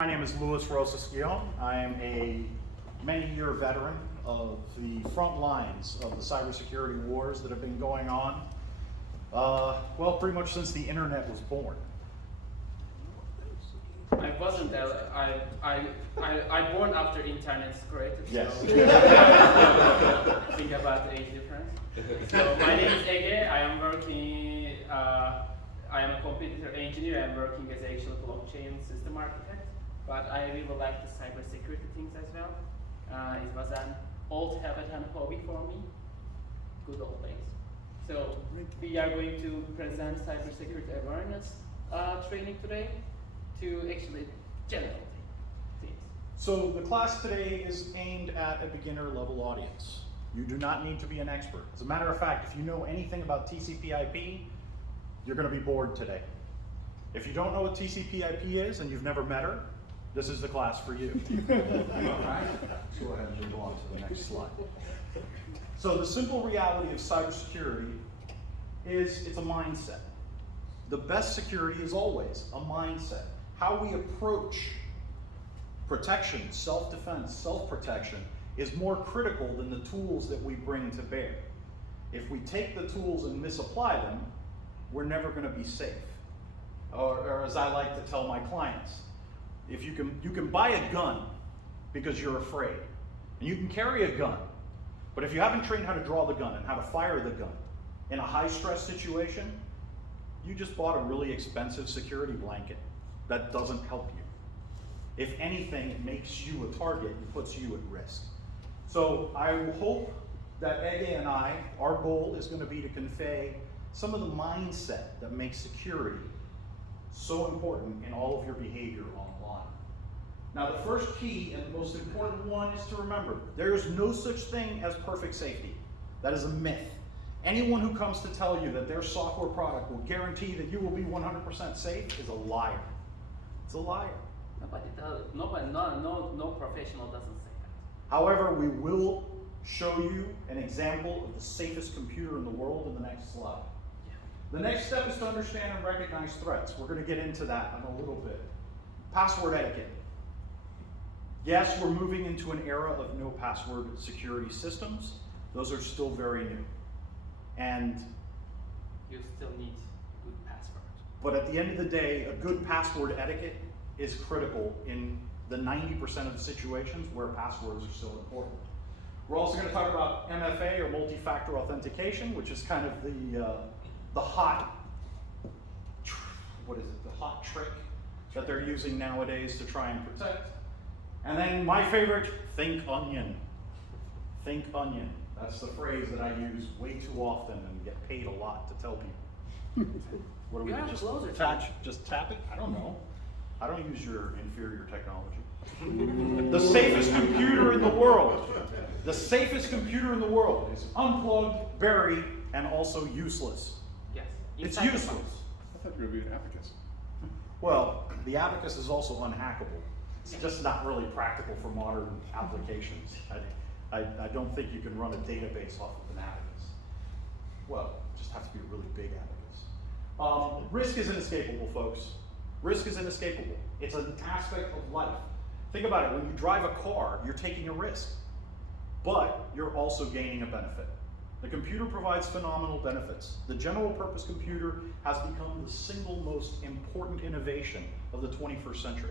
My name is Rosas Guyon. I am a many-year veteran of the front lines of the cybersecurity wars that have been going on, well, pretty much since the internet was born. I wasn't there. I born after internet created. Yes. So think about the age difference. So my name is Ege. I am working. I am a computer engineer. I'm working as an actual blockchain system architect. But I really like the cybersecurity things as well. It was an old habit and hobby for me. Good old days. So we are going to present cybersecurity awareness training today to actually general things. So the class today is aimed at a beginner level audience. You do not need to be an expert. As a matter of fact, if you know anything about TCP/IP, you're going to be bored today. If you don't know what TCP/IP is and you've never met her, this is the class for you. All right? Let's go ahead and move on to the next slide. So the simple reality of cybersecurity is it's a mindset. The best security is always a mindset. How we approach protection, self-defense, self-protection is more critical than the tools that we bring to bear. If we take the tools and misapply them, we're never going to be safe. Or as I like to tell my clients, if you can buy a gun because you're afraid, and you can carry a gun, but if you haven't trained how to draw the gun and how to fire the gun in a high-stress situation, you just bought a really expensive security blanket that doesn't help you. If anything, it makes you a target and puts you at risk. So I hope that Ege and our goal is going to be to convey some of the mindset that makes security so important in all of your behavior online. Now the first key and the most important one is to remember, there is no such thing as perfect safety. That is a myth. Anyone who comes to tell you that their software product will guarantee that you will be 100% safe is a liar. It's a liar. No professional doesn't say that. However, we will show you an example of the safest computer in the world in the next slide. The next step is to understand and recognize threats. We're going to get into that in a little bit. Password etiquette. Yes, we're moving into an era of no password security systems. Those are still very new. And you still need good password. But at the end of the day, a good password etiquette is critical in the 90% of the situations where passwords are still important. We're also going to talk about MFA or multi-factor authentication, which is kind of the hot, the hot trick that they're using nowadays to try and protect. And then my favorite, think onion. Think onion. That's the phrase that I use way too often and get paid a lot to tell people. What do we just tap it? I don't know. I don't use your inferior technology. The safest computer in the world. The safest computer in the world is unplugged, buried, and also useless. Yes. It's useless. I thought you were going to be an abacus. Well, the abacus is also unhackable. It's just not really practical for modern applications. I don't think you can run a database off of an abacus. Well, it just has to be a really big abacus. Risk is inescapable, folks. Risk is inescapable. It's an aspect of life. Think about it. When you drive a car, you're taking a risk, but you're also gaining a benefit. The computer provides phenomenal benefits. The general purpose computer has become the single most important innovation of the 21st century.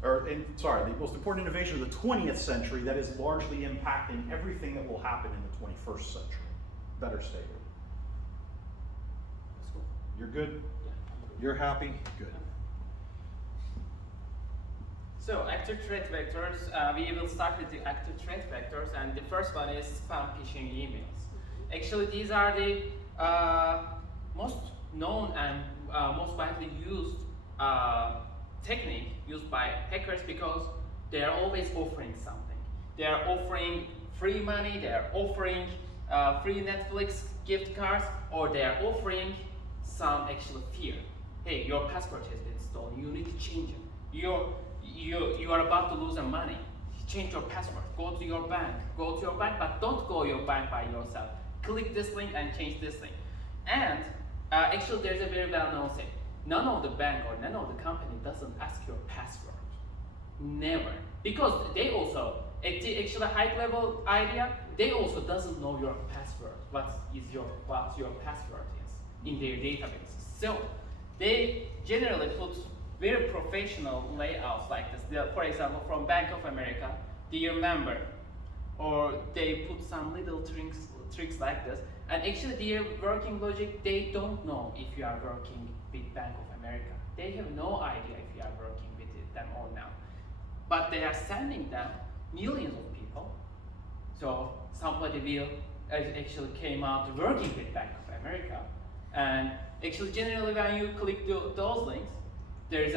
The most important innovation of the 20th century that is largely impacting everything that will happen in the 21st century. Better stated. That's cool. You're good? Yeah. You're happy? Good. So active threat vectors, we will start with the active threat vectors, and the first one is spam phishing emails. Actually, these are the most known and most widely used technique used by hackers because they are always offering something. They are offering free money, they are offering free Netflix gift cards, or they are offering some actual fear. Hey, your password has been stolen, you need to change it. You are about to lose some money. Change your password, go to your bank, but don't go to your bank by yourself. Click this link and change this link. And actually there's a very well-known saying. None of the bank or none of the company doesn't ask your password. Never, because they also at the actually high level idea, they also doesn't know your password. What your password is in their databases. So they generally put very professional layouts like this. For example, from Bank of America, dear member, or they put some little tricks like this. And actually, their working logic, they don't know if you are working with Bank of America. They have no idea if you are working with them or not. But they are sending them millions of people. So somebody will actually came out working with Bank of America. And actually, generally, when you click those links, there is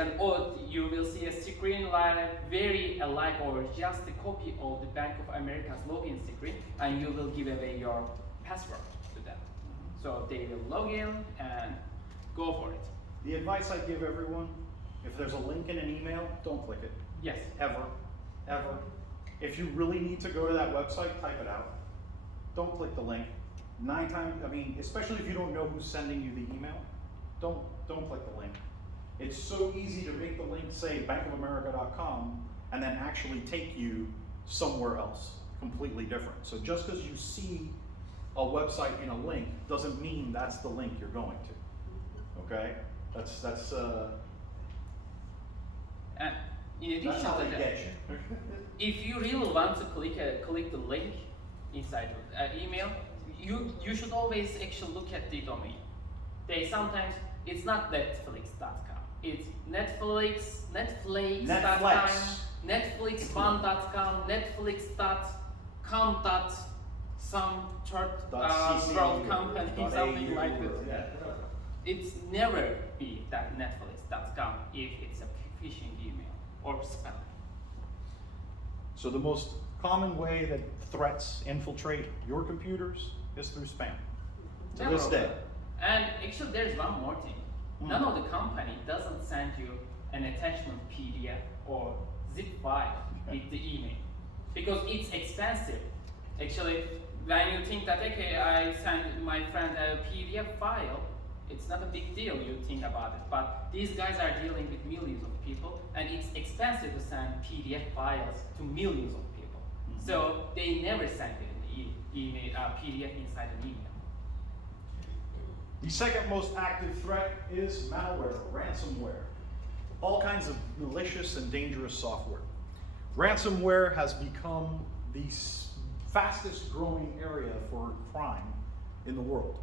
you will see a screen like very alike or just a copy of the Bank of America's login screen, and you will give away your password to them. So they will log in and go for it. The advice I give everyone, if there's a link in an email, don't click it. Yes. Ever. If you really need to go to that website, type it out. Don't click the link. 9 times, especially if you don't know who's sending you the email, don't click the link. It's so easy to make the link say bankofamerica.com and then actually take you somewhere else, completely different. So just because you see a website in a link doesn't mean that's the link you're going to. Okay? That's And in addition that's how to they that, get you. if you really want to click the link inside the email, you should always actually look at the domain. Sometimes it's not Netflix.com. It's Netflix.com, Netflix1.com, Netflix.com. Some third world company, something like that. Yeah. It's never be that Netflix.com if it's a phishing email or spam. So the most common way that threats infiltrate your computers is through spam. To this day. And actually, there's one more thing. None of the company doesn't send you an attachment PDF or zip file with the email because it's expensive. Actually, when you think that okay, I send my friend a PDF file, it's not a big deal. You think about it, but these guys are dealing with millions of people, and it's expensive to send PDF files to millions of people. So they never send you an PDF inside an email. The second most active threat is malware, ransomware. All kinds of malicious and dangerous software. Ransomware has become the fastest growing area for crime in the world.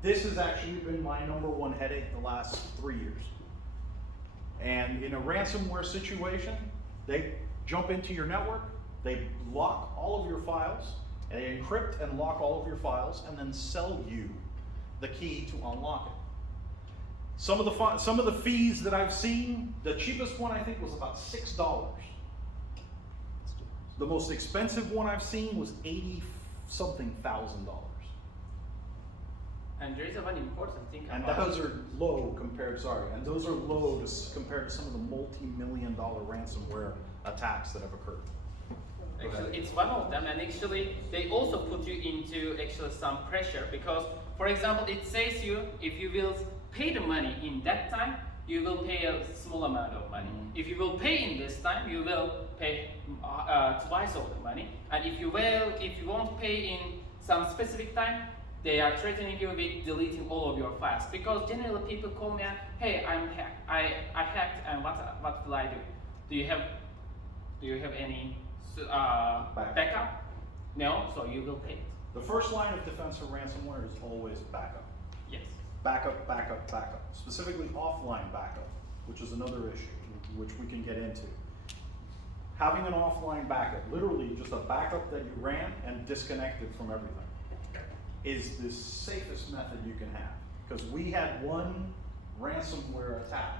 This has actually been my #1 headache the last 3 years. And in a ransomware situation, they jump into your network, they lock all of your files, and they encrypt and lock all of your files, and then sell you the key to unlock it. Some of the fees that I've seen, the cheapest one I think was about $6. The most expensive one I've seen was $80-something thousand. And there is one important thing And about those are low compared. Those are low compared to some of the multi-million-dollar ransomware attacks that have occurred. Actually, it's one of them, and actually, they also put you into actually some pressure because, for example, it says you if you will pay the money in that time, you will pay a small amount of money. If you will pay in this time, you will pay twice of the money. And if you won't pay in some specific time, they are threatening you with deleting all of your files. Because generally, people call me and hey, I'm hacked. I hacked, and what will I do? Do you have any backup? No, so you will pay it. The first line of defense for ransomware is always backup. Yes. Backup, backup, backup. Specifically offline backup, which is another issue, which we can get into. Having an offline backup, literally just a backup that you ran and disconnected from everything, is the safest method you can have. Because we had one ransomware attack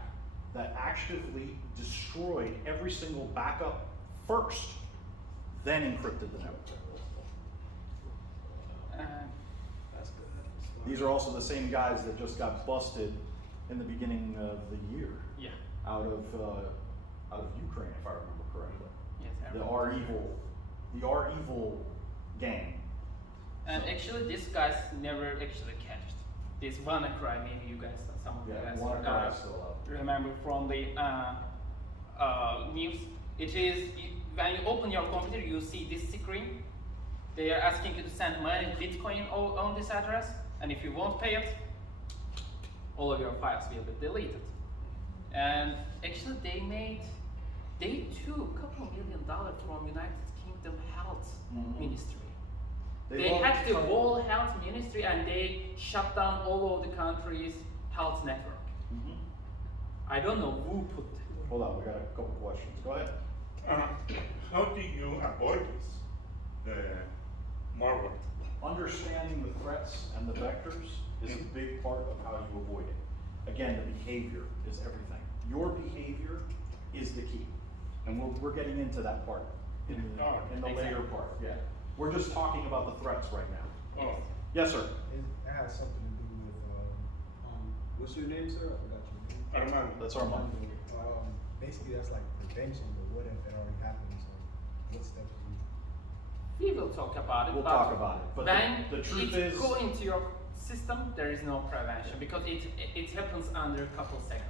that actively destroyed every single backup first, then encrypted the network. That's good. These are also the same guys that just got busted in the beginning of the year. Yeah. Out of Ukraine, if I remember correctly. Yes. The R Evil gang. And actually, these guys never actually catched. This WannaCry, maybe you guys, some of you guys WannaCry is still up. remember from the news. It is when you open your computer, you see this screen. They are asking you to send money, Bitcoin, on this address, and if you won't pay it, all of your files will be deleted. And actually, they took a couple $1 million from United Kingdom Health Ministry. They hacked the whole health ministry and they shut down all of the country's health network. I don't know who put it. Hold on, we got a couple questions. Go ahead. How do you avoid this malware? Understanding the threats and the vectors is a big part of how you avoid it. Again, the behavior is everything. Your behavior is the key. And we're getting into that part in the later part. Yeah. We're just talking about the threats right now. Oh. Yes, sir. It has something to do with, what's your name, sir? I forgot your name. Armando. That's our mom. Basically, that's like prevention, but what if it already happened? So, what steps do you? We will talk about it. We'll but talk about it. But when the truth it is, go into your system, there is no prevention because it happens under a couple seconds.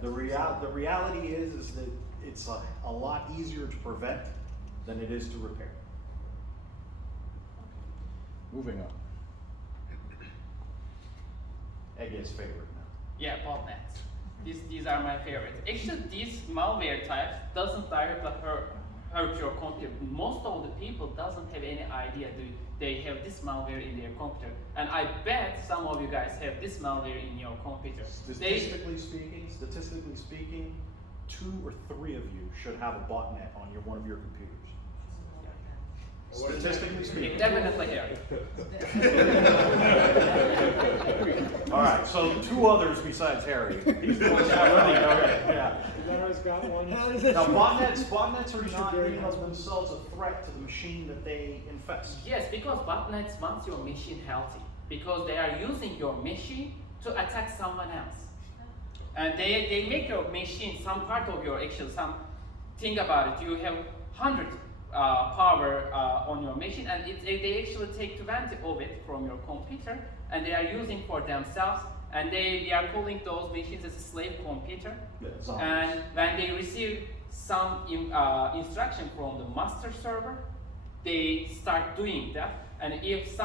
the reality is that it's a lot easier to prevent than it is to repair. Moving on. Ege's favorite now. Yeah, botnets. These are my favorites. Actually, these malware types doesn't directly hurt your computer. Most of the people doesn't have any idea they have this malware in their computer. And I bet some of you guys have this malware in your computer. Statistically speaking, 2 or 3 of you should have a botnet on one of your computers. Statistically speaking. It definitely here. All right, so 2 others besides Harry. He's the one yeah. Lara's got one. Now botnets are not in of themselves a threat to the machine that they infest. Yes, because botnets want your machine healthy. Because they are using your machine to attack someone else. And they make your machine some part of your think about it, you have 100 power on your machine, and they actually take 20 of it from your computer, and they are using for themselves, and they are calling those machines as a slave computer. Yeah, and when they receive some instruction from the master server, they start doing that. And if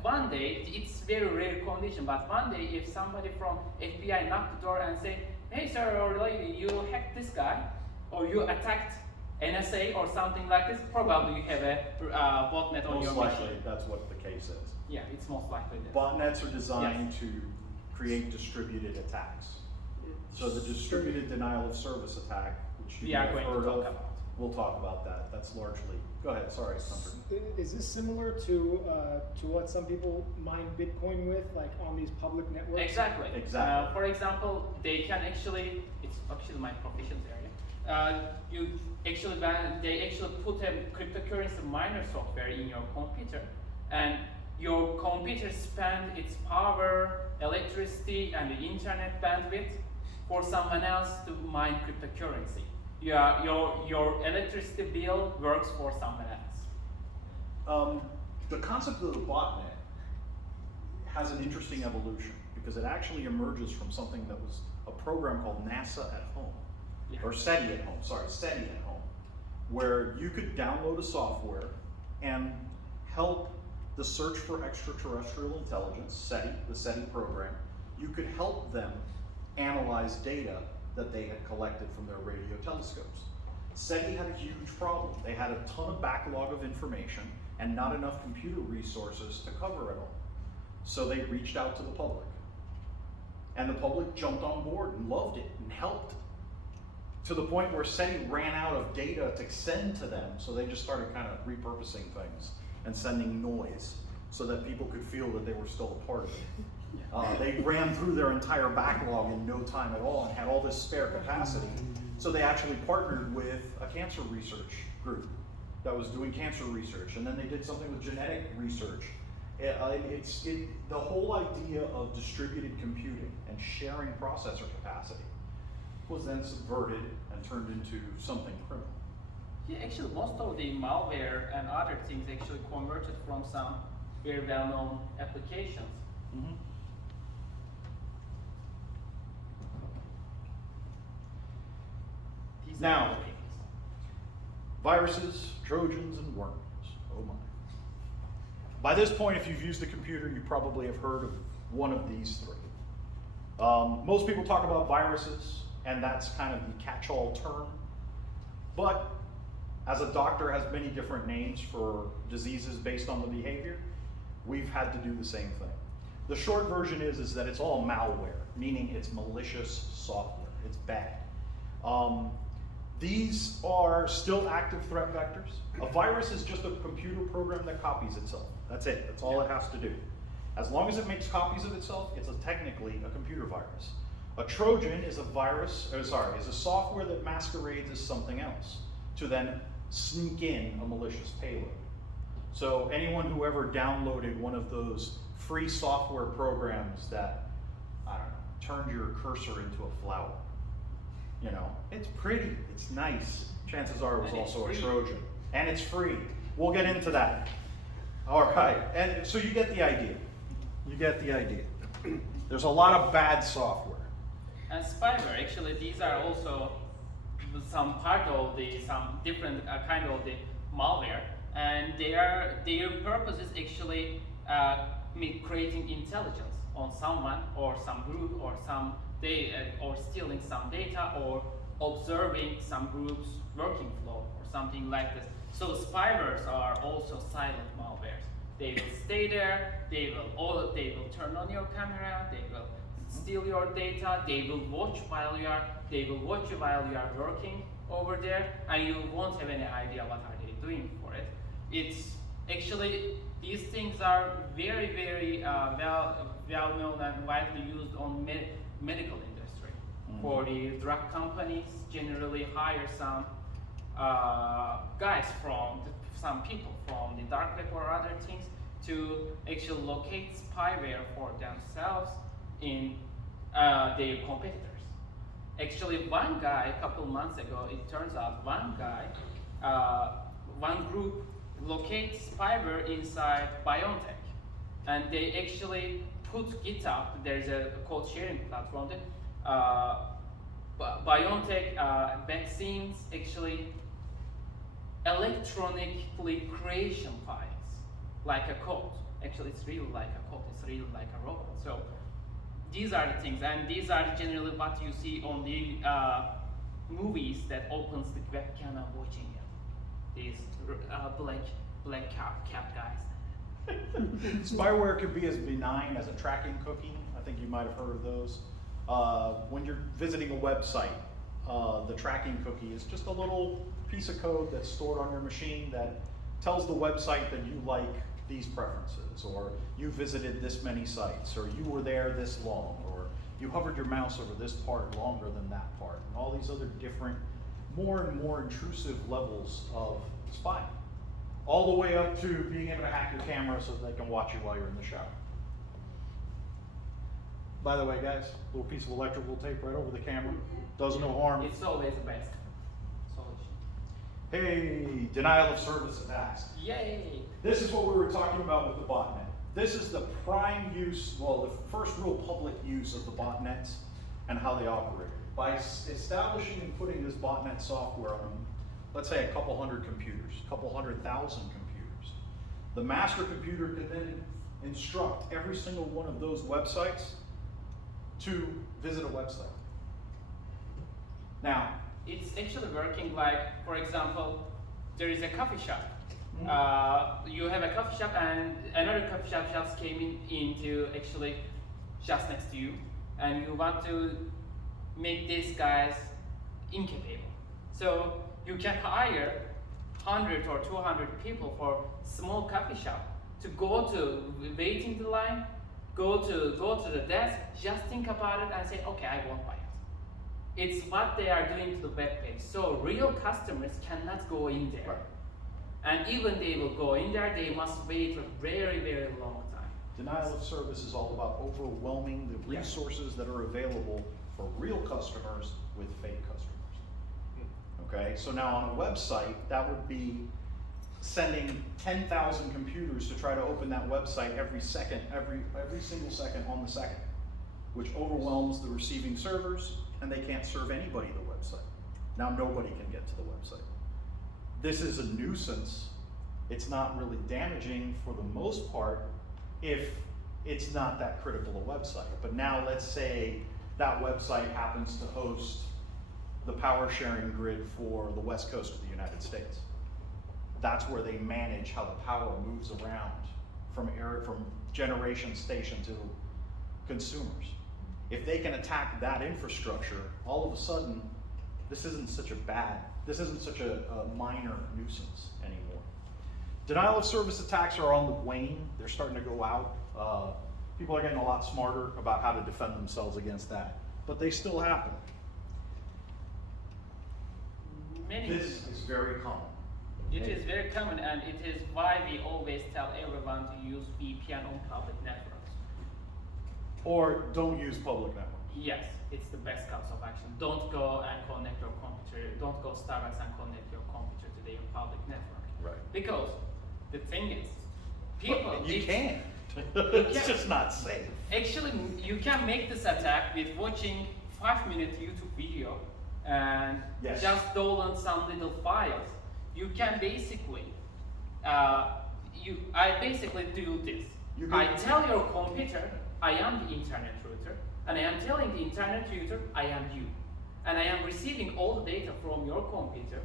one day, it's very rare condition, but one day if somebody from FBI knock the door and say, hey sir or lady, you hacked this guy, or you attacked NSA or something like this, probably you have a botnet on your machine. Most likely, that's what the case is. Yeah, it's most likely that. Botnets are designed to create distributed attacks. So the distributed denial of service attack, which you We are have going to heard talk of, about. we'll talk about that. That's largely. Go ahead. Sorry, Hunter. Is this similar to what some people mine Bitcoin with, like on these public networks? Exactly. Exactly. For example, they can actually, it's actually my profession area. They actually put a cryptocurrency miner software in your computer, and your computer spend its power, electricity, and the internet bandwidth for someone else to mine cryptocurrency. Your electricity bill works for someone else. The concept of the botnet has an interesting evolution because it actually emerges from something that was a program called NASA at Home, or SETI at Home, SETI at Home, where you could download a software and help the search for extraterrestrial intelligence, SETI, the SETI program. You could help them analyze data that they had collected from their radio telescopes. SETI had a huge problem. They had a ton of backlog of information and not enough computer resources to cover it all. So they reached out to the public. And the public jumped on board and loved it and helped, to the point where SETI ran out of data to send to them, so they just started kind of repurposing things and sending noise so that people could feel that they were still a part of it. They ran through their entire backlog in no time at all and had all this spare capacity. So they actually partnered with a cancer research group that was doing cancer research, and then they did something with genetic research. The whole idea of distributed computing and sharing processor capacity was then subverted and turned into something criminal. Yeah, actually most of the malware and other things actually converted from some very well-known applications. Mm-hmm. These Now, viruses, Trojans, and worms. Oh my. By this point, if you've used a computer, you probably have heard of one of these three. Most people talk about viruses, and that's kind of the catch-all term. But as a doctor has many different names for diseases based on the behavior, we've had to do the same thing. The short version is that it's all malware, meaning it's malicious software. It's bad. These are still active threat vectors. A virus is just a computer program that copies itself. That's it. That's all it has to do. As long as it makes copies of itself, it's technically a computer virus. A Trojan is is a software that masquerades as something else to then sneak in a malicious payload. So anyone who ever downloaded one of those free software programs that, I don't know, turned your cursor into a flower, you know, it's pretty, it's nice. Chances are it was And it's also a free. Trojan. And it's free. We'll get into that. All right, and so you get the idea. You get the idea. There's a lot of bad software. And spyware, actually, these are also some part of some different kind of the malware, and their purpose is actually creating intelligence on someone or some group or some or stealing some data or observing some group's working flow or something like this. So spywares are also silent malwares. They will stay there. They will turn on your camera. They will steal your data. They will watch while you are working over there, and you won't have any idea what are they doing for it. It's actually, these things are very, very well known and widely used on medical industry. For the drug companies, generally hire some guys some people from the dark web or other things to actually locate spyware for themselves in their competitors. Actually, one guy, a couple months ago, it turns out one group locates spyware inside BioNTech, and they actually put GitHub. There's a code sharing platform that BioNTech vaccines actually electronically creation files, like a code. Actually, it's really like a code. It's really like a robot. So these are the things, and these are generally what you see on the movies that opens the webcam and watching it. These black cap guys. Spyware can be as benign as a tracking cookie. I think you might have heard of those. When you're visiting a website, the tracking cookie is just a little piece of code that's stored on your machine that tells the website that you like these preferences, or you visited this many sites, or you were there this long, or you hovered your mouse over this part longer than that part, and all these other different, more and more intrusive levels of spying. All the way up to being able to hack your camera so they can watch you while you're in the shower. By the way, guys, little piece of electrical tape right over the camera. Does no harm. It's always the best solution. Hey, denial of service attacks. Yay! This is what we were talking about with the botnet. This is the prime use, well, the first real public use of the botnets and how they operate. By establishing and putting this botnet software on, let's say, a couple hundred computers, a couple 100,000 computers, the master computer can then instruct every single one of those websites to visit a website. Now, It's actually working like, for example, there is a coffee shop. You have a coffee shop and another coffee shop just came into actually just next to you, and you want to make these guys incapable. So you can hire 100 or 200 people for small coffee shop to go to wait in the line, go to the desk, just think about it and say, okay, I won't buy it. It's what they are doing to the web page. So real customers cannot go in there. Right. And even they will go in there, they must wait a very, very long time. denial of service is all about overwhelming the resources that are available for real customers with fake customers. Okay, so now on a website, that would be sending 10,000 computers to try to open that website every second, every single second on the second, which overwhelms the receiving servers, and they can't serve anybody the website. Now nobody can get to the website. This is a nuisance. It's not really damaging for the most part if it's not that critical a website. But now let's say that website happens to host the power sharing grid for the west coast of the United States. That's where they manage how the power moves around from generation station to consumers. If they can attack that infrastructure, all of a sudden, this isn't such a minor nuisance anymore. Denial of service attacks are on the wane. They're starting to go out. People are getting a lot smarter about how to defend themselves against that, but they still happen. This is very common. It is very common, and it is why we always tell everyone to use VPN on public networks. Or don't use public networks. Yes, it's the best course of action. Don't go and connect your computer. Don't go Starbucks and connect your computer to their public network. Right. Because the thing is, people. But you can't. It's just not safe. Actually, you can make this attack with watching 5-minute YouTube video and Yes. just download some little files. You can basically, I basically do this. I tell your computer, I am the internet router, and I am telling the internet router, I am you. And I am receiving all the data from your computer,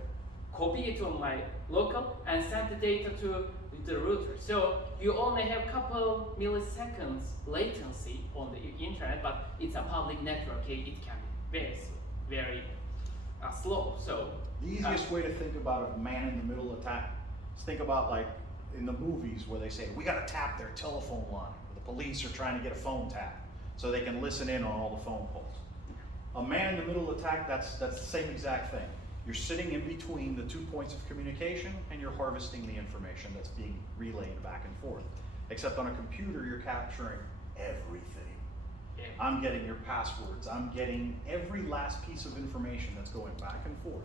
copy it on my local, and send the data to the router. So you only have a couple milliseconds latency on the internet, but it's a public network. It can be very slow, very slow. So The easiest way to think about a man-in-the-middle attack is think about like in the movies where they say, we gotta tap their telephone line. The police are trying to get a phone tap so they can listen in on all the phone calls. A man-in-the-middle attack, that's the same exact thing. You're sitting in between the 2 points of communication and you're harvesting the information that's being relayed back and forth. Except on a computer, you're capturing everything. yeah. I'm getting your passwords. I'm getting every last piece of information that's going back and forth.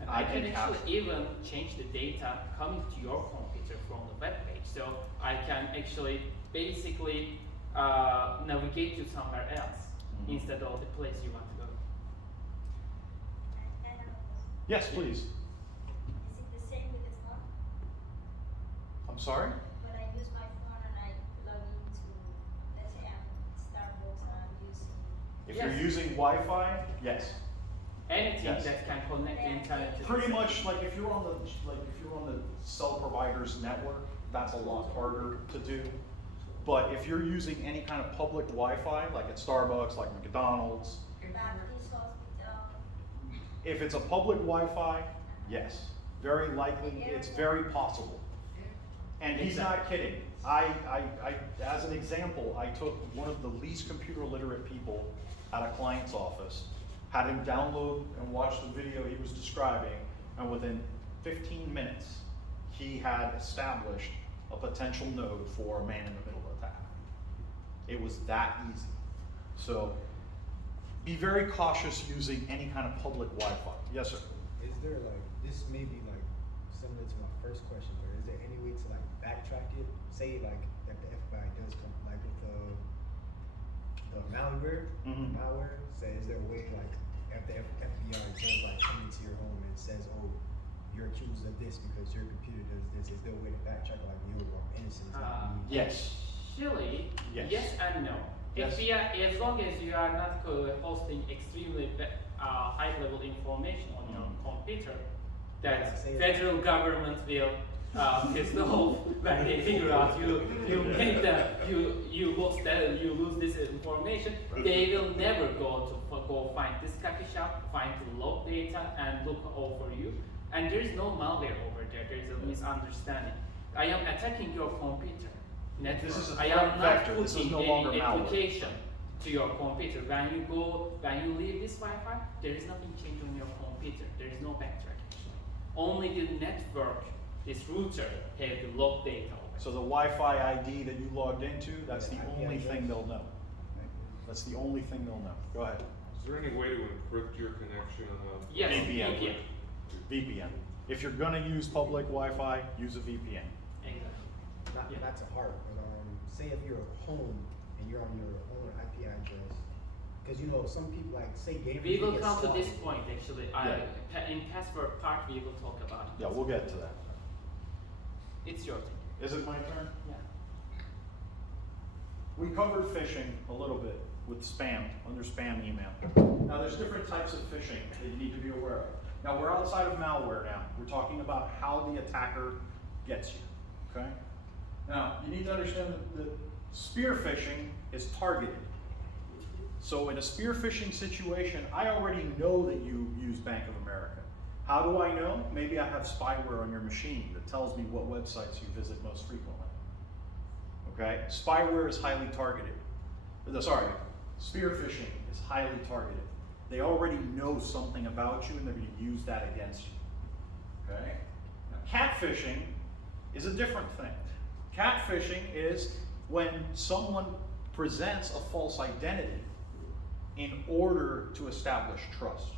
And I can actually even change the data coming to your computer from the web page. So I can actually basically navigate you somewhere else instead of the place you want to go. Yes, please. Is it the same with the phone? I'm sorry? When I use my phone and I log into, let's say I'm Starbucks and I'm using. If Yes. you're using Wi-Fi, yes. Anything Yes. that can connect the internet to the Pretty system. much like if you're on the cell provider's network, that's a lot harder to do. But if you're using any kind of public Wi-Fi, like at Starbucks, like McDonald's, Baptist hospital. if it's a public Wi-Fi, yes, very likely, it's very possible. And he's not kidding. As an example, I took one of the least computer literate people at a client's office, had him download and watch the video he was describing, and within 15 minutes, he had established a potential node for a man-in-the-middle attack. It was that easy. So, be very cautious using any kind of public Wi-Fi. Yes, sir. Is there like, this may be like similar to my first question, but is there any way to like backtrack it? Say like that the FBI does come, like with the malware, Mhm. say is there a way like if the FBI does like come into your home and says, oh, you're accused of this because your computer does this, is there a way to backtrack like you are innocent? It's not me? Yes. Actually, Yes. yes and no. Yes. If we are, as long as you are not hosting extremely high-level information on your computer, that federal government will pissed off when they figure out you lose this information. They will never go find this coffee shop, find the log data, and look over you. And there is no malware over there. There is a misunderstanding. I am attacking your computer network. This is a I threat am not vector. This is putting no any longer malware. application to your computer. When you leave this Wi-Fi, there is nothing changed on your computer. There is no backtracking. Only the network, this router, has the log data. So the Wi-Fi ID that you logged into, that's the Yeah, only yeah, thing they'll know. That's the only thing they'll know. Go ahead. Is there any way to encrypt your connection? Yes, VPN. VPN. VPN. If you're gonna use public Wi-Fi, use a VPN. Exactly. Not to heart, but say if you're at home and you're on your own IP address Because you know, some people like say gamers. We will they get come to sloppy. this point actually. In password part we will talk about it. Yeah, we'll get to that. It's your thing. Is it my turn? Yeah. We covered phishing a little bit with spam, under spam email. Now there's different types of phishing that you need to be aware of. Now we're outside of malware now. We're talking about how the attacker gets you, okay? Now, you need to understand that spear phishing is targeted. So in a spear phishing situation, I already know that you use Bank of America. How do I know? Maybe I have spyware on your machine that tells me what websites you visit most frequently. Okay? Spyware is highly targeted. Sorry, spear phishing is highly targeted. They already know something about you and they're going to use that against you. Okay? Now, catfishing is a different thing. Catfishing is when someone presents a false identity in order to establish trust.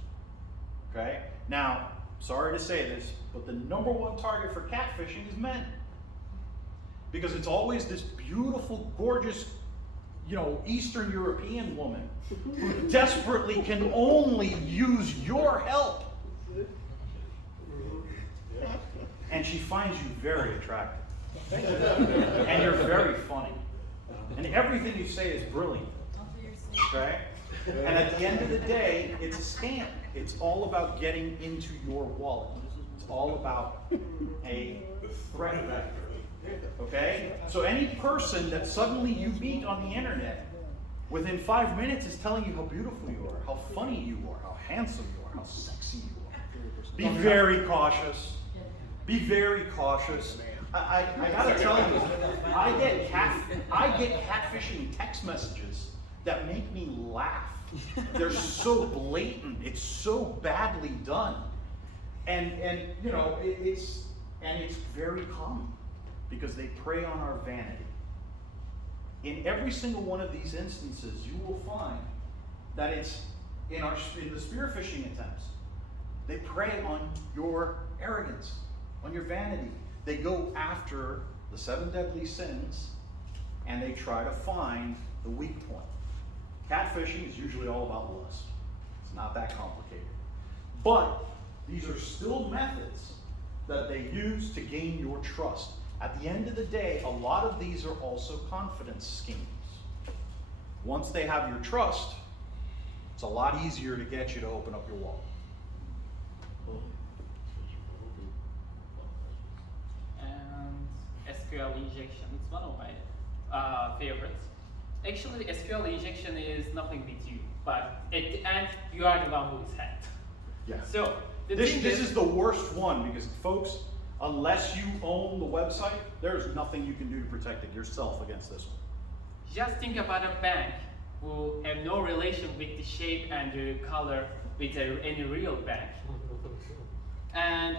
Okay? Now, sorry to say this, but the number one target for catfishing is men. Because it's always this beautiful, gorgeous, Eastern European woman who desperately can only use your help. And she finds you very attractive. And you're very funny. And everything you say is brilliant. Okay? And at the end of the day, it's a scam. It's all about getting into your wallet. It's all about a threat vector. Okay? So any person that suddenly you meet on the internet within 5 minutes is telling you how beautiful you are, how funny you are, how handsome you are, how sexy you are. Be very cautious. Be very cautious. I gotta tell you, I get catfishing text messages that make me laugh. They're so blatant. It's so badly done, and it's very common because they prey on our vanity. In every single one of these instances, you will find that it's in the spear phishing attempts. They prey on your arrogance, on your vanity. They go after the 7 deadly sins and they try to find the weak point. Catfishing is usually all about lust. It's not that complicated. But these are still methods that they use to gain your trust. At the end of the day, a lot of these are also confidence schemes. Once they have your trust, it's a lot easier to get you to open up your wallet. And SQL injection, it's one of my favorites. Actually, SQL injection is nothing with you, but at the end, you are the one who is hacked. Yeah. So, This is the worst one because, folks, unless you own the website, there's nothing you can do to protect it yourself against this one. just think about a bank who have no relation with the shape and the color with any real bank. And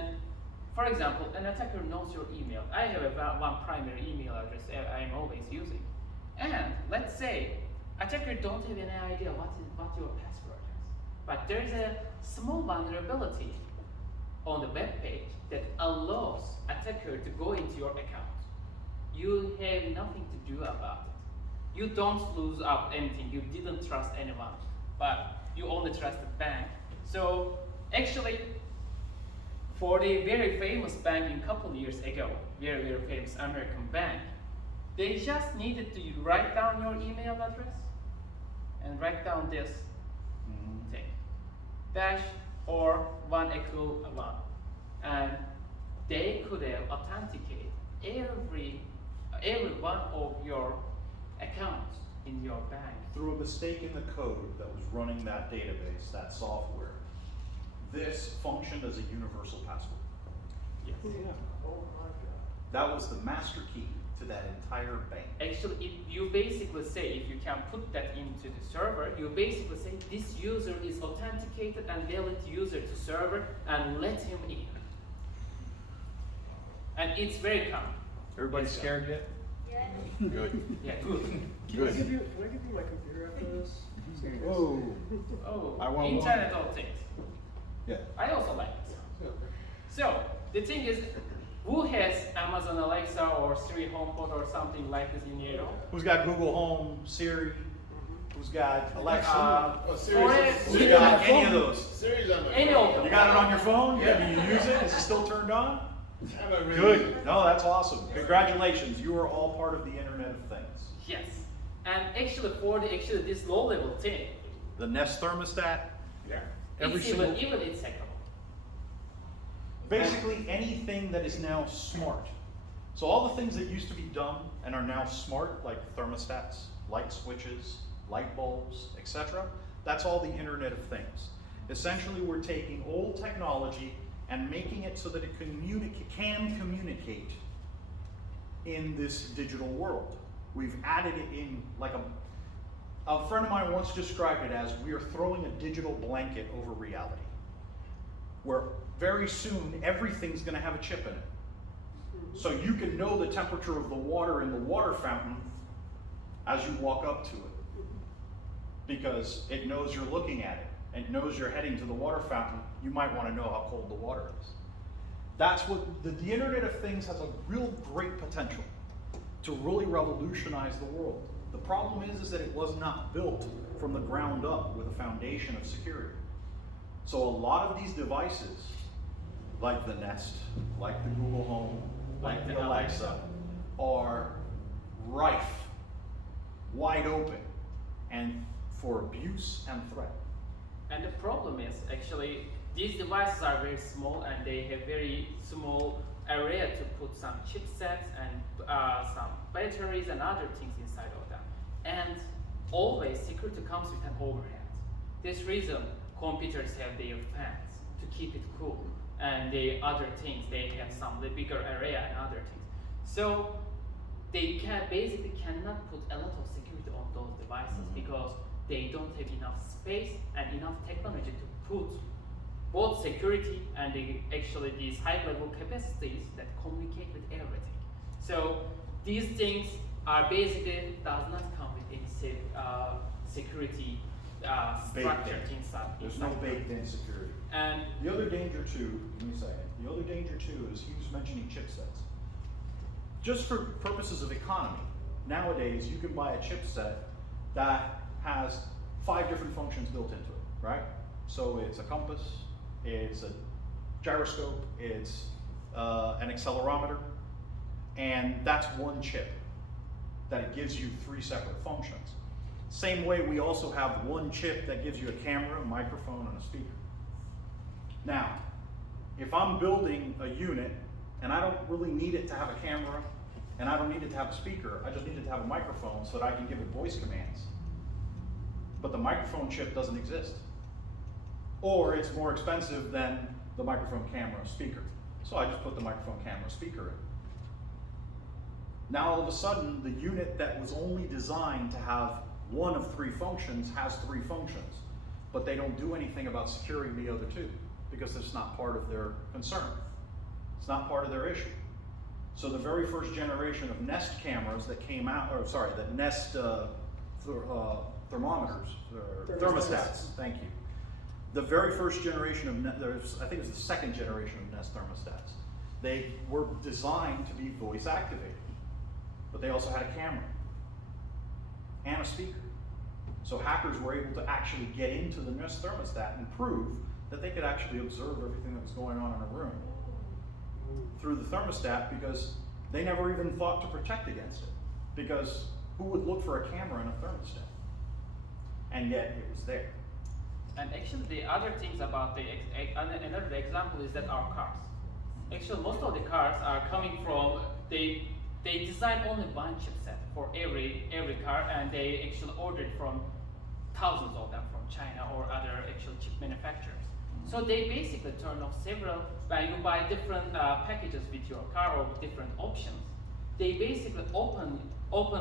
for example, an attacker knows your email. I have one primary email address I'm always using. And let's say attacker don't have any idea what your password is. But there's a small vulnerability on the web page that allows attacker to go into your account. You have nothing to do about it. You don't lose up anything. You didn't trust anyone, but you only trust the bank. So actually, for the very famous bank a couple years ago, very, very famous American bank, they just needed to write down your email address and write down this thing, dash or 1 equal 1. And they could have authenticated every one of your accounts in your bank. Through a mistake in the code that was running that database, that software, this functioned as a universal password. Yes. That was the master key to that entire bank. Actually, if you basically say, if you can put that into the server, you basically say this user is authenticated and valid user to server and let him in. And it's very common. Everybody Yes, sir. scared yet? Yeah. Good. Yeah, good. Can I give you my computer after this? Whoa. Oh, I want Internet of Things. Yeah. I also like it. So, the thing is, who has Amazon Alexa or Siri HomePod or something like this in your home? Who's got Google Home, Siri? Who's got Alexa? A series of- Who's got any of those? Series on my Any phone. of them. You got it on your phone? Yeah. Do you use it? Is it still turned on? I haven't really- Good. No, that's awesome. Congratulations. You are all part of the Internet of Things. Yes. And actually for this low level thing, The Nest thermostat, Yeah. every it's single, even it's hackable. basically anything that is now smart. So all the things that used to be dumb and are now smart, like thermostats, light switches, light bulbs, etc., that's all the Internet of Things. Essentially, we're taking old technology and making it so that it can communicate in this digital world. We've added it in like a friend of mine once described it as we are throwing a digital blanket over reality, where very soon everything's going to have a chip in it. So you can know the temperature of the water in the water fountain as you walk up to it, because it knows you're looking at it and knows you're heading to the water fountain. You might want to know how cold the water is. That's what the Internet of Things has a real great potential to really revolutionize the world. The problem is that it was not built from the ground up with a foundation of security. So a lot of these devices, like the Nest, like the Google Home, like the Alexa, are rife, wide open, and for abuse and threat. And the problem is actually these devices are very small and they have very small area to put some chipsets and some batteries and other things inside of them. And always security comes with an overhead. This reason computers have their fans to keep it cool, and the other things they have some bigger area and other things. So they basically cannot put a lot of security on those devices because they don't have enough space and enough technology to put both security and actually these high level capacities that communicate with everything. So these things are basically does not come with any security structure inside. There's no baked-in security. And The other danger too, let me say it, the other danger too is he was mentioning chipsets. Just for purposes of economy, nowadays you can buy a chipset that has 5 different functions built into it, right? So it's a compass, it's a gyroscope, it's an accelerometer, and that's one chip that it gives you 3 separate functions. Same way we also have one chip that gives you a camera, a microphone, and a speaker. Now, if I'm building a unit and I don't really need it to have a camera and I don't need it to have a speaker, I just need it to have a microphone so that I can give it voice commands. But the microphone chip doesn't exist. Or it's more expensive than the microphone, camera, speaker. So I just put the microphone, camera, speaker in. Now all of a sudden, the unit that was only designed to have one of 3 functions has 3 functions, but they don't do anything about securing the other 2 because it's not part of their concern. It's not part of their issue. So the very first generation of Nest cameras that came out, or sorry, the Nest thermometers, or thermostats, thank you. The very first generation of, I think it was the 2nd generation of Nest thermostats. They were designed to be voice activated, but they also had a camera and a speaker. So hackers were able to actually get into the Nest thermostat and prove that they could actually observe everything that was going on in a room through the thermostat, because they never even thought to protect against it. Because who would look for a camera in a thermostat? And yet it was there. And actually the other things about another example is that our cars. Actually most of the cars are coming from, they design only one chipset for every car, and they actually ordered from thousands of them from China or other actual chip manufacturers. So they basically turn off several, when you buy different packages with your car or different options, they basically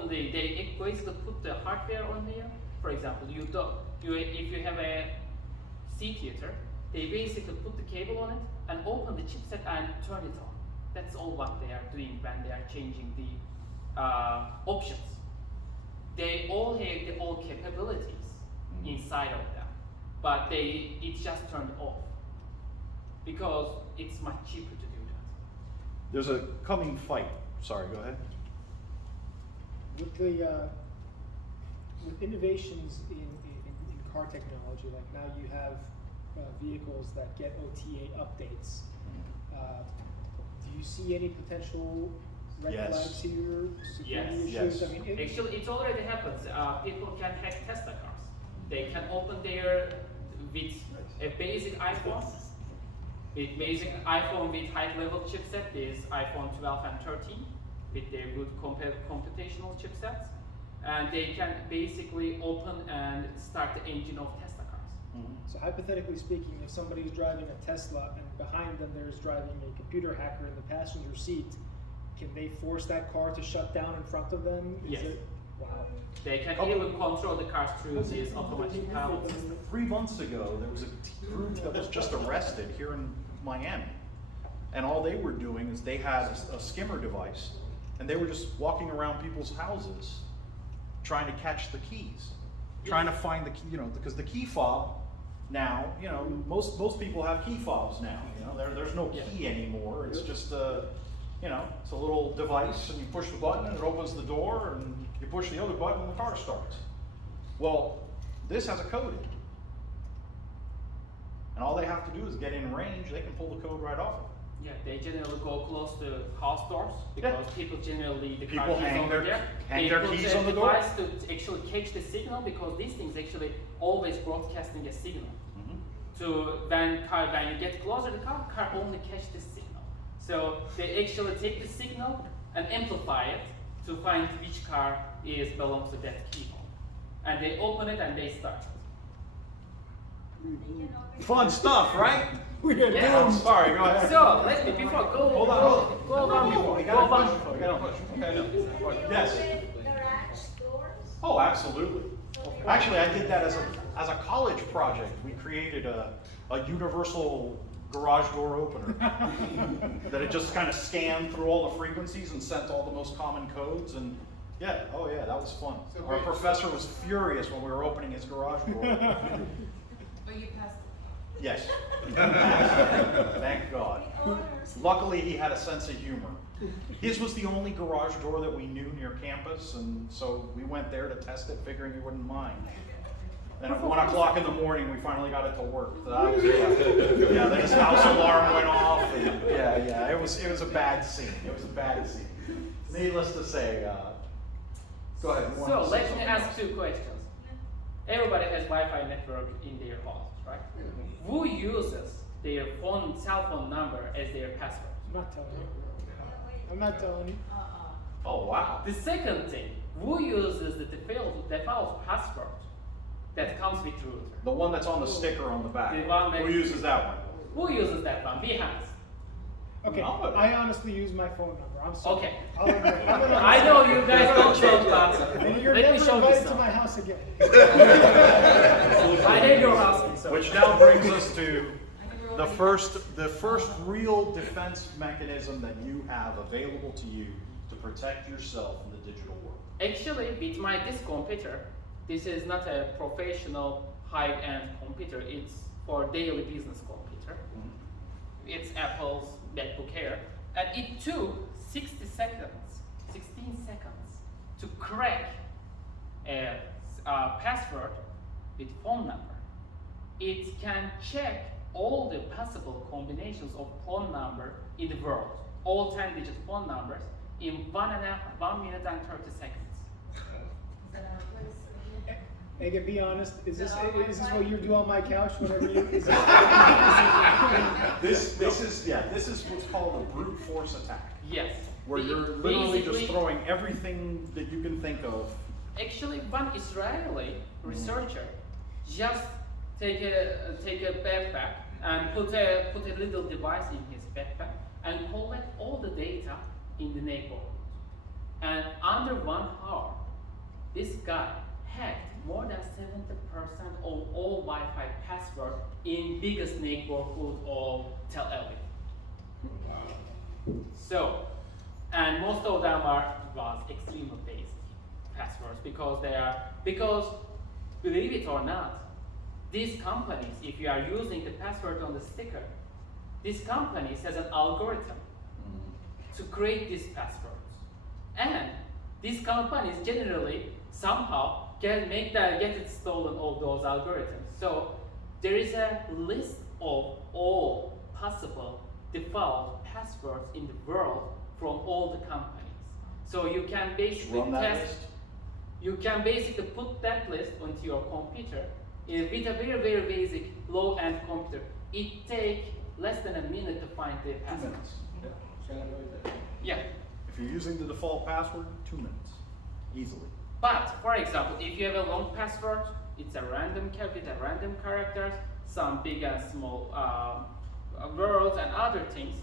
they basically put the hardware on there. For example, if you have a C theater, they basically put the cable on it and open the chipset and turn it on. That's all what they are doing when they are changing the options. They all have their own capabilities inside of them, but it's just turned off because it's much cheaper to do that. There's a coming fight. Sorry, go ahead. With the with innovations in car technology, like now you have vehicles that get OTA updates. Do you see any potential red Yes. flags here? Security Yes. issues? Yes. I mean, Actually, it already happens. People can hack Tesla cars. They can open their with a basic iPhone. With basic iPhone with high-level chipset is iPhone 12 and 13 with their good computational chipsets, and they can basically open and start the engine of Tesla cars. so hypothetically speaking, if somebody's driving a Tesla and behind them there's driving a computer hacker in the passenger seat, can they force that car to shut down in front of them? Yes. Wow. They can Couple- even control the cars through this automatic pilot system. 3 months ago, there was a group that was just arrested here in Miami. And all they were doing is they had a skimmer device, and they were just walking around people's houses trying to catch the keys. Trying to find the key, because the key fob now, most people have key fobs now. There's no key anymore. It's just it's a little device, and you push the button and it opens the door, and you push the other button and the car starts. Well, this has a code in it. And all they have to do is get in range, they can pull the code right off of it. Yeah, they generally go close to house doors because people generally the car People keys hang over their- there. hang They their put keys a on the door. device to actually catch the signal because these things actually always broadcasting a signal. So when you get closer to the car only catch the signal. So they actually take the signal and amplify it to find which car belongs to that key hole. And they open it and they start it. Fun stuff, right? Yeah. I'm sorry, go ahead. So let me before go Hold on, hold on. go on before We go gotta on push, before. we gotta push. Okay. Yes. Garage doors? Oh, absolutely. Actually, I did that as a college project. We created a universal garage door opener that it just kind of scanned through all the frequencies and sent all the most common codes. And that was fun. So Our wait. professor was furious when we were opening his garage door. But you passed it. Yes. Thank God. Luckily, he had a sense of humor. His was the only garage door that we knew near campus, and so we went there to test it, figuring he wouldn't mind. Then at 1 o'clock in the morning, we finally got it to work. So that was then his house alarm went off. And it was a bad scene. It was a bad scene. Needless to say, go ahead. you wanted So to say let me something ask else? 2 questions. Everybody has Wi-Fi network in their homes, right? Who uses their cell phone number as their password? I'm not telling you. I'm not telling you. Oh wow. The second thing, who uses the default password that comes with router? The one that's on the sticker on the back. The one that- Who uses that one? Who uses that one? Be honest. Okay, No. I honestly use my phone number. I'm sorry. Okay. I'll admit, I'm gonna- I know you guys don't change that. And you're Let me never show you invited to some. my house again. I hate your house. So. Which now brings us to the first real defense mechanism that you have available to you to protect yourself in the digital world. Actually, with this computer, this is not a professional high-end computer. It's for daily business computer. It's Apple's MacBook Air, and it took 16 seconds to crack a password with phone number. It can check all the possible combinations of phone number in the world, all 10-digit phone numbers, in 1 minute and 30 seconds. Ege, be honest. Is this what you do on my couch whenever you? Is This is what's called a brute force attack, Yes. where you're literally just throwing everything that you can think of. Actually, one Israeli researcher just take a backpack and put a little device in his backpack and collect all the data in the neighborhood. And under 1 hour, this guy hacked more than 70% of all Wi-Fi password in biggest neighborhood of Tel Aviv. So, and most of them was extremely basic passwords because believe it or not, these companies, if you are using the password on the sticker, these companies has an algorithm to create these passwords. And these companies generally somehow get it stolen, all those algorithms. So there is a list of all possible default passwords in the world from all the companies. So you can basically Run that test. list. You can basically put that list onto your computer with a very, very basic low-end computer. It takes less than a minute to find the 2 password. minutes. Yeah. If you're using the default password, 2 minutes, easily. But for example, if you have a long password, it's a random with a random characters, some big and small words and other things.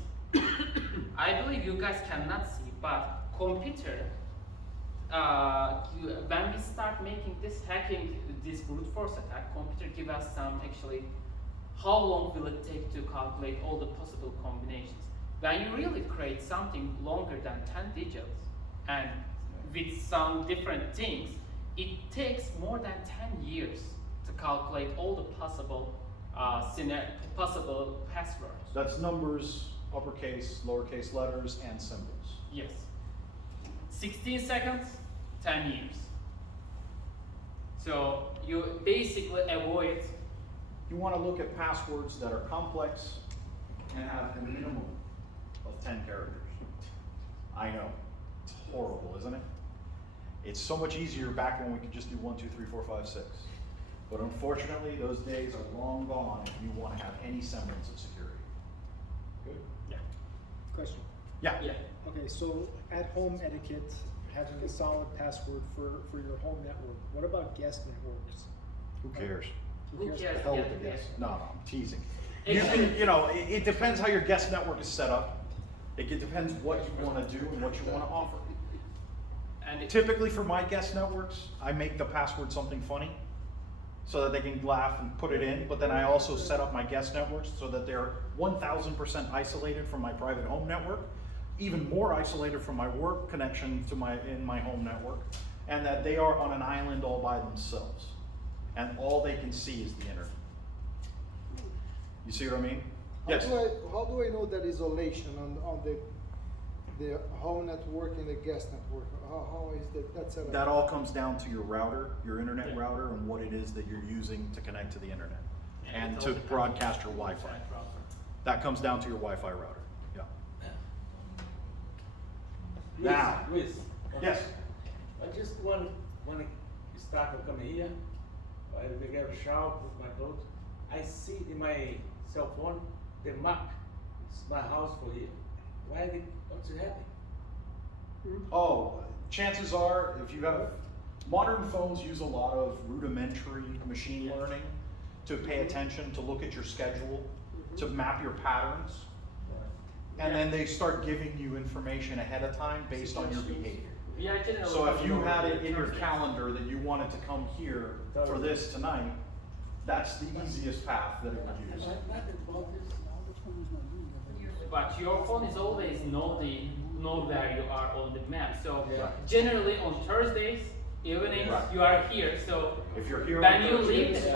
I believe you guys cannot see, but computer. When we start making this hacking, this brute force attack, computer give us some actually. How long will it take to calculate all the possible combinations? When you really create something longer than 10 digits and with some different things, it takes more than 10 years to calculate all the possible possible passwords. That's numbers, uppercase, lowercase letters, and symbols. Yes. 16 seconds, 10 years. So you basically avoid. You want to look at passwords that are complex and have a minimum of 10 characters. I know, it's horrible, isn't it? It's so much easier back when we could just do 1, 2, 3, 4, 5, 6. But unfortunately, those days are long gone if you want to have any semblance of security. Good? Yeah. Question. Yeah. Yeah. Okay, so at home etiquette, having a solid password for your home network. What about guest networks? Who cares? Who cares? The hell Yeah, with the yeah. guest. No, I'm teasing. Exactly. You know, it depends how your guest network is set up. It depends what you want to do and what you want to offer. And Typically for my guest networks, I make the password something funny so that they can laugh and put it in, but then I also set up my guest networks so that they're 1000% isolated from my private home network, even more isolated from my work connection to in my home network, and that they are on an island all by themselves. And all they can see is the internet. You see what I mean? Yes. How do I know that isolation on the home network and the guest network? How is that set up? That all comes down to your router, your internet router, and what it is that you're using to connect to the internet and to broadcast your Wi-Fi. That comes down to your Wi-Fi router. Yeah. Now. Luis, Yes. I just want when I start to come here, I will get a shower, put my clothes. I see in my cell phone the map. It's my house for here. What's happening? Oh, chances are, if you have modern phones use a lot of rudimentary machine learning to pay attention, to look at your schedule, to map your patterns, and then they start giving you information ahead of time based on your behavior. we actually So if you had it in your calendar that you wanted to come here for this tonight, that's the easiest path that it would use. But your phone is always know where you are on the map. So Yeah. generally on Thursdays evenings Right. you are here. So If you're here when on you leave Thursdays, the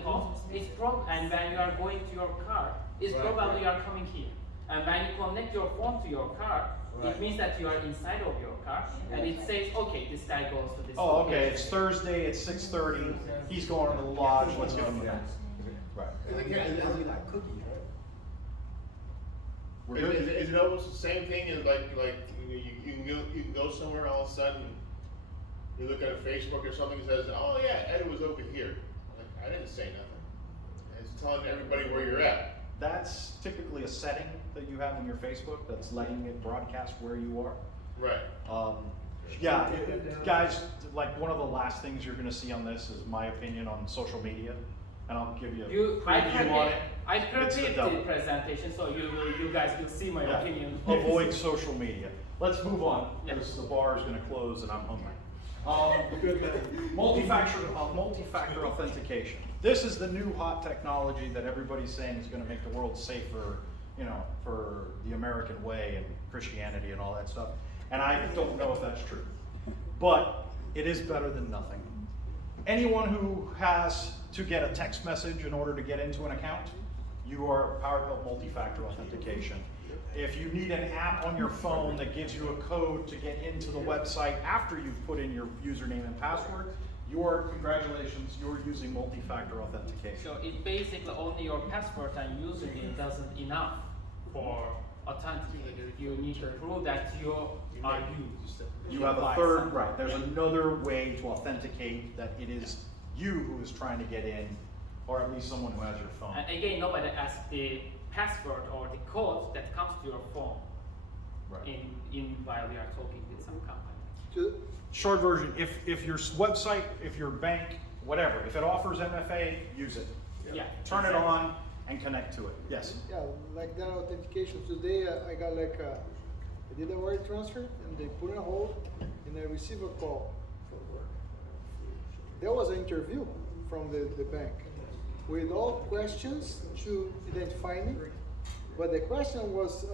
home, it's and when you are going to your car, it's Right. probably you are coming here. And when you connect your phone to your car, it Right. means that you are inside of your car, and it says, okay, this guy goes to this. oh, okay, location. it's Thursday, it's 6:30, he's going to the lodge, let's give him a minute. Right. Is it like cookies, right? We're Is good. it almost the same thing as like you can go somewhere, all of a sudden you look at a Facebook or something that says, oh yeah, Ed was over here. Like, I didn't say nothing. It's telling everybody where you're at. That's typically a setting that you have in your Facebook that's letting it broadcast where you are. Right. Yeah, guys, like one of the last things you're gonna see on this is my opinion on social media, and I'll give you a preview on it. I It's the prepared devil. the presentation, so you guys will see my Yeah. opinion. Avoid social media. Let's move on, Yeah. because the bar is gonna close and I'm hungry. Multi-factor authentication. This is the new hot technology that everybody's saying is gonna make the world safer, you know, for the American way and Christianity and all that stuff. And I don't know if that's true, but it is better than nothing. Anyone who has to get a text message in order to get into an account, you are powered by multi-factor authentication. If you need an app on your phone that gives you a code to get into the website after you've put in your username and password, congratulations, you're using multi-factor authentication. So it basically only your password and username doesn't enough for authenticating. You need to prove that you are you. You have a third, right, there's another way to authenticate that it is you who is trying to get in, or at least someone who has your phone. And again, nobody asks the password or the code that comes to your phone Right. in while we are talking with some company. To- Short version, if your website, if your bank, whatever, if it offers MFA, use it. Yeah. Turn it on and connect to it. Yes. Yeah, like that authentication. Today I got like I did a wire transfer and they put it on hold and I received a call. There was an interview from the bank with all questions to identify me, but the question was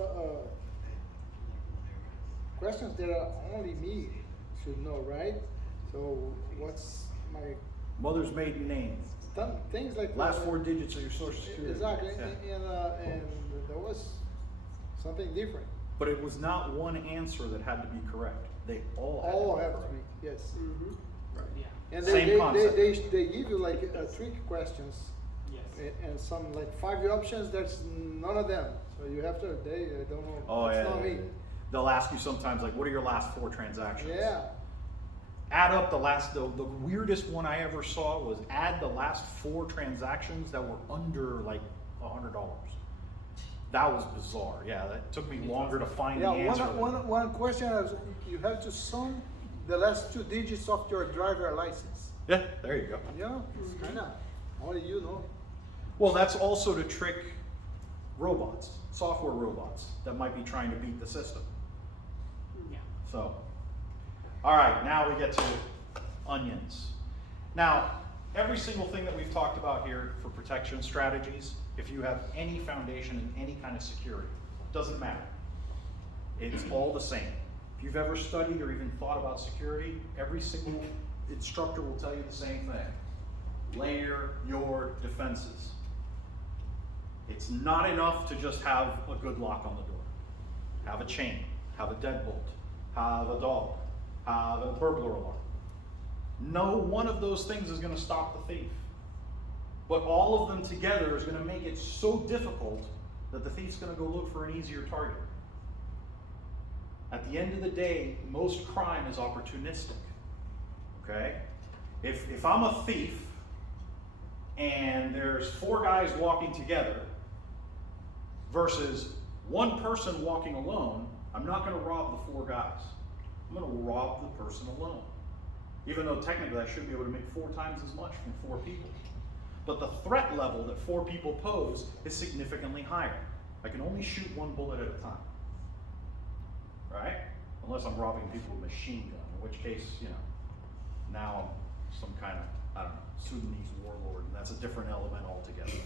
questions that are only me should know, right? So what's my Mother's maiden name. things like Last that. 4 digits of your social security. Exactly, Yeah. and there was something different. But it was not one answer that had to be correct. They all had All to be have to correct. be, yes. Yeah. And Same concept. they give you like trick questions Yes. and some like 5 options. That's none of them. So you have to. They don't know. Oh That's yeah. not me. They'll ask you sometimes like, what are your last 4 transactions? Yeah. Add up the weirdest one I ever saw was add the last 4 transactions that were under like $100. That was bizarre. Yeah, that took me longer to find Yeah. the answer. One question is you have to sum the last 2 digits of your driver license. Yeah, there you go. Yeah, kind of. Only you know. Well, that's also to trick robots, software robots that might be trying to beat the system. Yeah. So, all right, now we get to onions. Now, every single thing that we've talked about here for protection strategies, if you have any foundation in any kind of security, doesn't matter. It's all the same. If you've ever studied or even thought about security, every single instructor will tell you the same thing. Layer your defenses. It's not enough to just have a good lock on the door. Have a chain, have a deadbolt, have a dog, have a burglar alarm. No one of those things is going to stop the thief. But all of them together is going to make it so difficult that the thief's going to go look for an easier target. At the end of the day, most crime is opportunistic. Okay? If I'm a thief and there's 4 guys walking together versus 1 person walking alone, I'm not going to rob the 4 guys. I'm going to rob the person alone. Even though technically I should be able to make 4 times as much from 4 people. But the threat level that 4 people pose is significantly higher. I can only shoot 1 bullet at a time. Right? Unless I'm robbing people with a machine gun, in which case, you know, now I'm some kind of, I don't know, Sudanese warlord, and that's a different element altogether.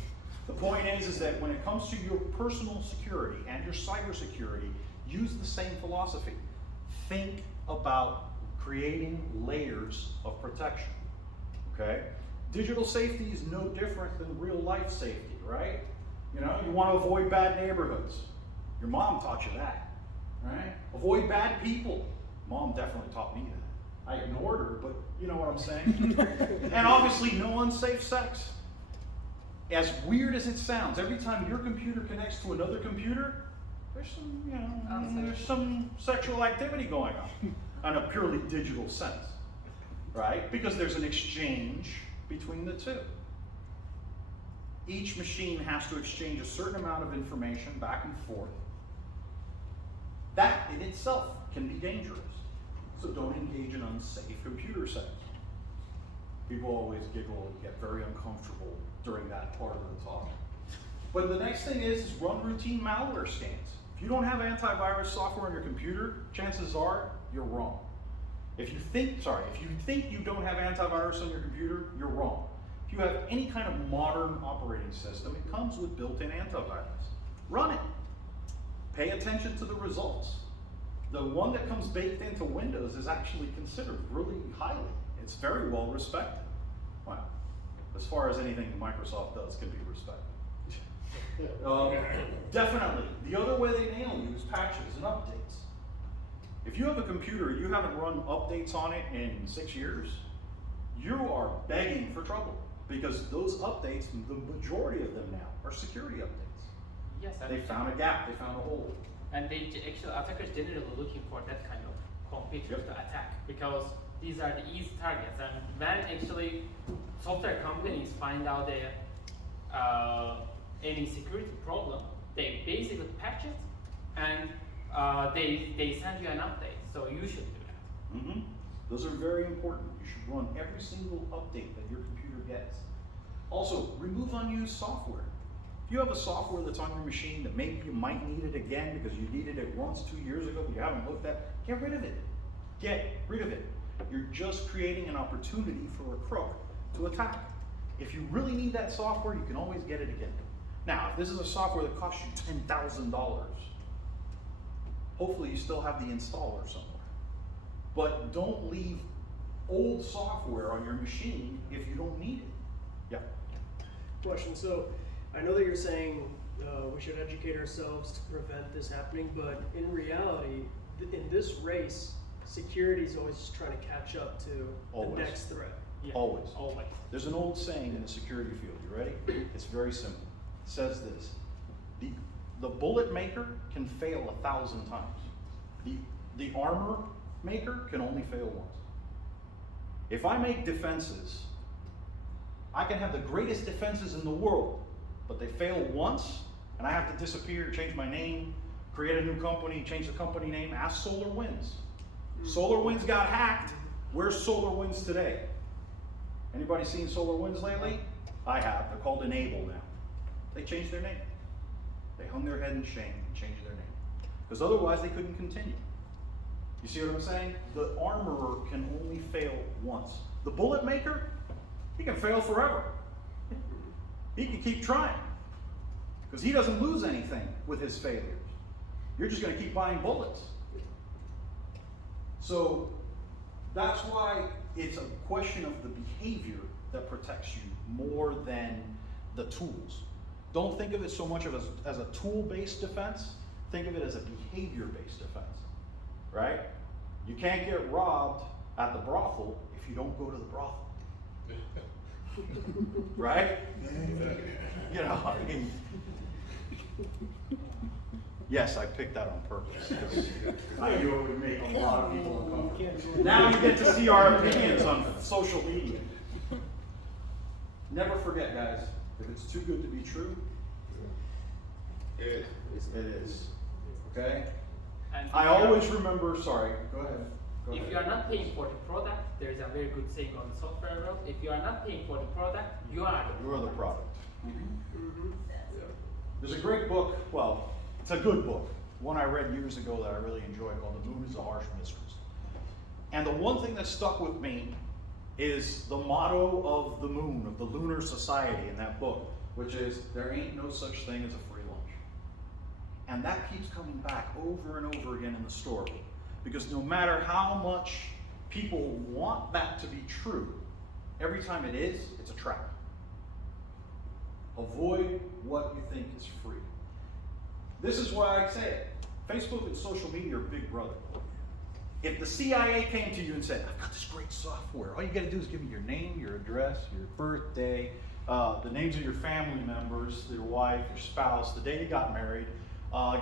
The point is that when it comes to your personal security and your cybersecurity, use the same philosophy. Think about creating layers of protection, okay? Digital safety is no different than real life safety, right? You know, you want to avoid bad neighborhoods. Your mom taught you that, right? Avoid bad people. Mom definitely taught me that. I ignored her, but you know what I'm saying? And obviously no unsafe sex. As weird as it sounds, every time your computer connects to another computer, there's some, you know, there's some sexual activity going on a purely digital sense, right? Because there's an exchange between the two. Each machine has to exchange a certain amount of information back and forth. That in itself can be dangerous. So don't engage in unsafe computer settings. People always giggle and get very uncomfortable during that part of the talk. But the next thing is run routine malware scans. If you don't have antivirus software on your computer, chances are you're wrong. If you think you don't have antivirus on your computer, you're wrong. If you have any kind of modern operating system, it comes with built-in antivirus. Run it. Pay attention to the results. The one that comes baked into Windows is actually considered really highly. It's very well respected. Well, as far as anything Microsoft does can be respected. Definitely. The other way they nail you is patches and updates. If you have a computer, you haven't run updates on it in 6 years, you are begging for trouble because those updates, the majority of them now, are security updates. Yes, They found a gap, they found a hole. and actually attackers generally looking for that kind of computers to attack because these are the easy targets. And when actually software companies find out any security problem, they basically patch it and they send you an update. So you should do that. Mm-hmm. Those are very important. You should run every single update that your computer gets. Also, remove unused software. If you have a software that's on your machine that maybe you might need it again because you needed it once 2 years ago but you haven't looked at, get rid of it. Get rid of it. You're just creating an opportunity for a crook to attack. If you really need that software, you can always get it again. Now, if this is a software that costs you $10,000, hopefully you still have the installer somewhere. But don't leave old software on your machine if you don't need it. Yeah. Question. So I know that you're saying we should educate ourselves to prevent this happening, but in reality, in this race, security is always just trying to catch up to Always. the next threat. Yeah. Always. Always. There's an old saying in the security field. You ready? It's very simple. It says this: the bullet maker can fail 1,000 times. The armor maker can only fail once. If I make defenses, I can have the greatest defenses in the world, but they fail once, and I have to disappear, change my name, create a new company, change the company name. Ask SolarWinds. SolarWinds got hacked. Where's SolarWinds today? Anybody seen SolarWinds lately? I have. They're called Enable now. They changed their name. They hung their head in shame and changed their name. Because otherwise they couldn't continue. You see what I'm saying? The armorer can only fail once. The bullet maker, he can fail forever. He can keep trying. Because he doesn't lose anything with his failures. You're just going to keep buying bullets. So that's why it's a question of the behavior that protects you more than the tools. Don't think of it so much as a tool-based defense. Think of it as a behavior-based defense, right? You can't get robbed at the brothel if you don't go to the brothel, right? You know, I mean, yes, I picked that on purpose because I knew it would make a lot of people uncomfortable. Now you get to see our opinions on social media. Never forget, guys, if it's too good to be true, it is. Okay? And I always remember, sorry, go ahead. Go if ahead. you are not paying for the product, there is a very good saying on the software world. If you are not paying for the product, you are the You are the product. Mm-hmm. There's a great book, well, it's a good book, one I read years ago that I really enjoyed called The Moon is a Harsh Mistress. And the one thing that stuck with me is the motto of the moon, of the Lunar Society in that book, which is, there ain't no such thing as a free lunch. And that keeps coming back over and over again in the story. Because no matter how much people want that to be true, every time it is, it's a trap. Avoid what you think is free. This is why I say it. Facebook and social media are big brother. If the CIA came to you and said, I've got this great software, all you gotta do is give me your name, your address, your birthday, the names of your family members, your wife, your spouse, the day you got married,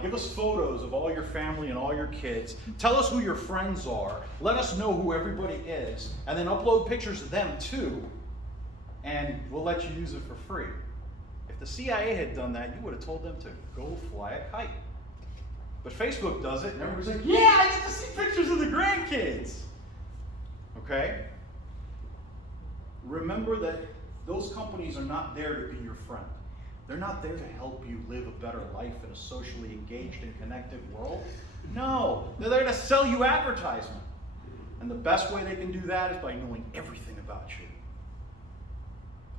give us photos of all your family and all your kids, tell us who your friends are, let us know who everybody is, and then upload pictures of them too, and we'll let you use it for free. If the CIA had done that, you would have told them to go fly a kite. But Facebook does it, and everybody's like, yeah, I get to see pictures of the grandkids. Okay? Remember that those companies are not there to be your friend. They're not there to help you live a better life in a socially engaged and connected world. No, they're there to sell you advertisement. And the best way they can do that is by knowing everything about you.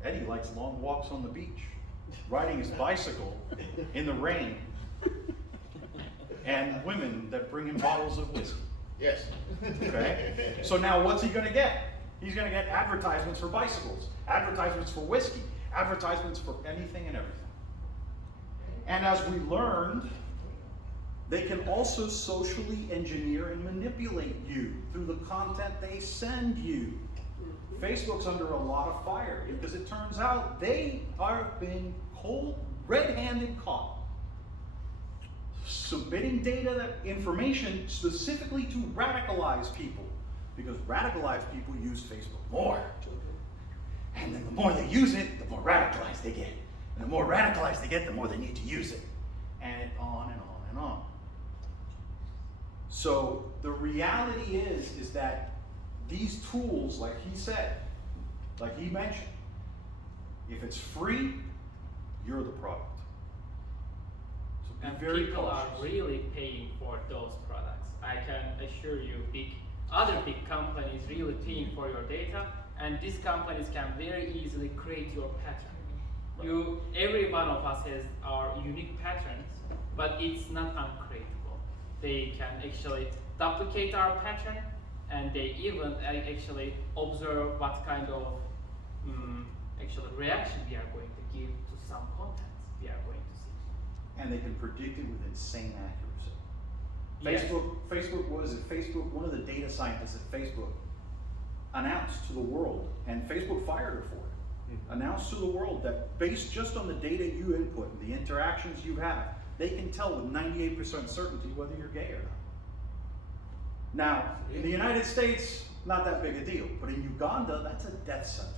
Eddie likes long walks on the beach, riding his bicycle in the rain, and women that bring him bottles of whiskey. Yes. Okay? So now what's he going to get? He's going to get advertisements for bicycles, advertisements for whiskey, advertisements for anything and everything. And as we learned, they can also socially engineer and manipulate you through the content they send you. Facebook's under a lot of fire because it turns out they are being red-handed caught submitting data, that information specifically to radicalize people, because radicalized people use Facebook more. And then the more they use it, the more radicalized they get. And the more radicalized they get, the more they need to use it. And on and on and on. So the reality is that these tools, like he said, like he mentioned, if it's free, you're the product. So be And very people cautious. are really paying for those products. I can assure you, other big companies really paying for your data, and these companies can very easily create your pattern. Every one of us has our unique patterns, but it's not uncreatable. They can actually duplicate our pattern, and they even actually observe what kind of actual reaction we are going to give to some contents we are going to see. And they can predict it with insane accuracy. Yes. Facebook, one of the data scientists at Facebook announced to the world, and Facebook fired her for it, announced to the world that based just on the data you input and the interactions you have, they can tell with 98% certainty whether you're gay or not. Now, in the United States, not that big a deal, but in Uganda, that's a death sentence.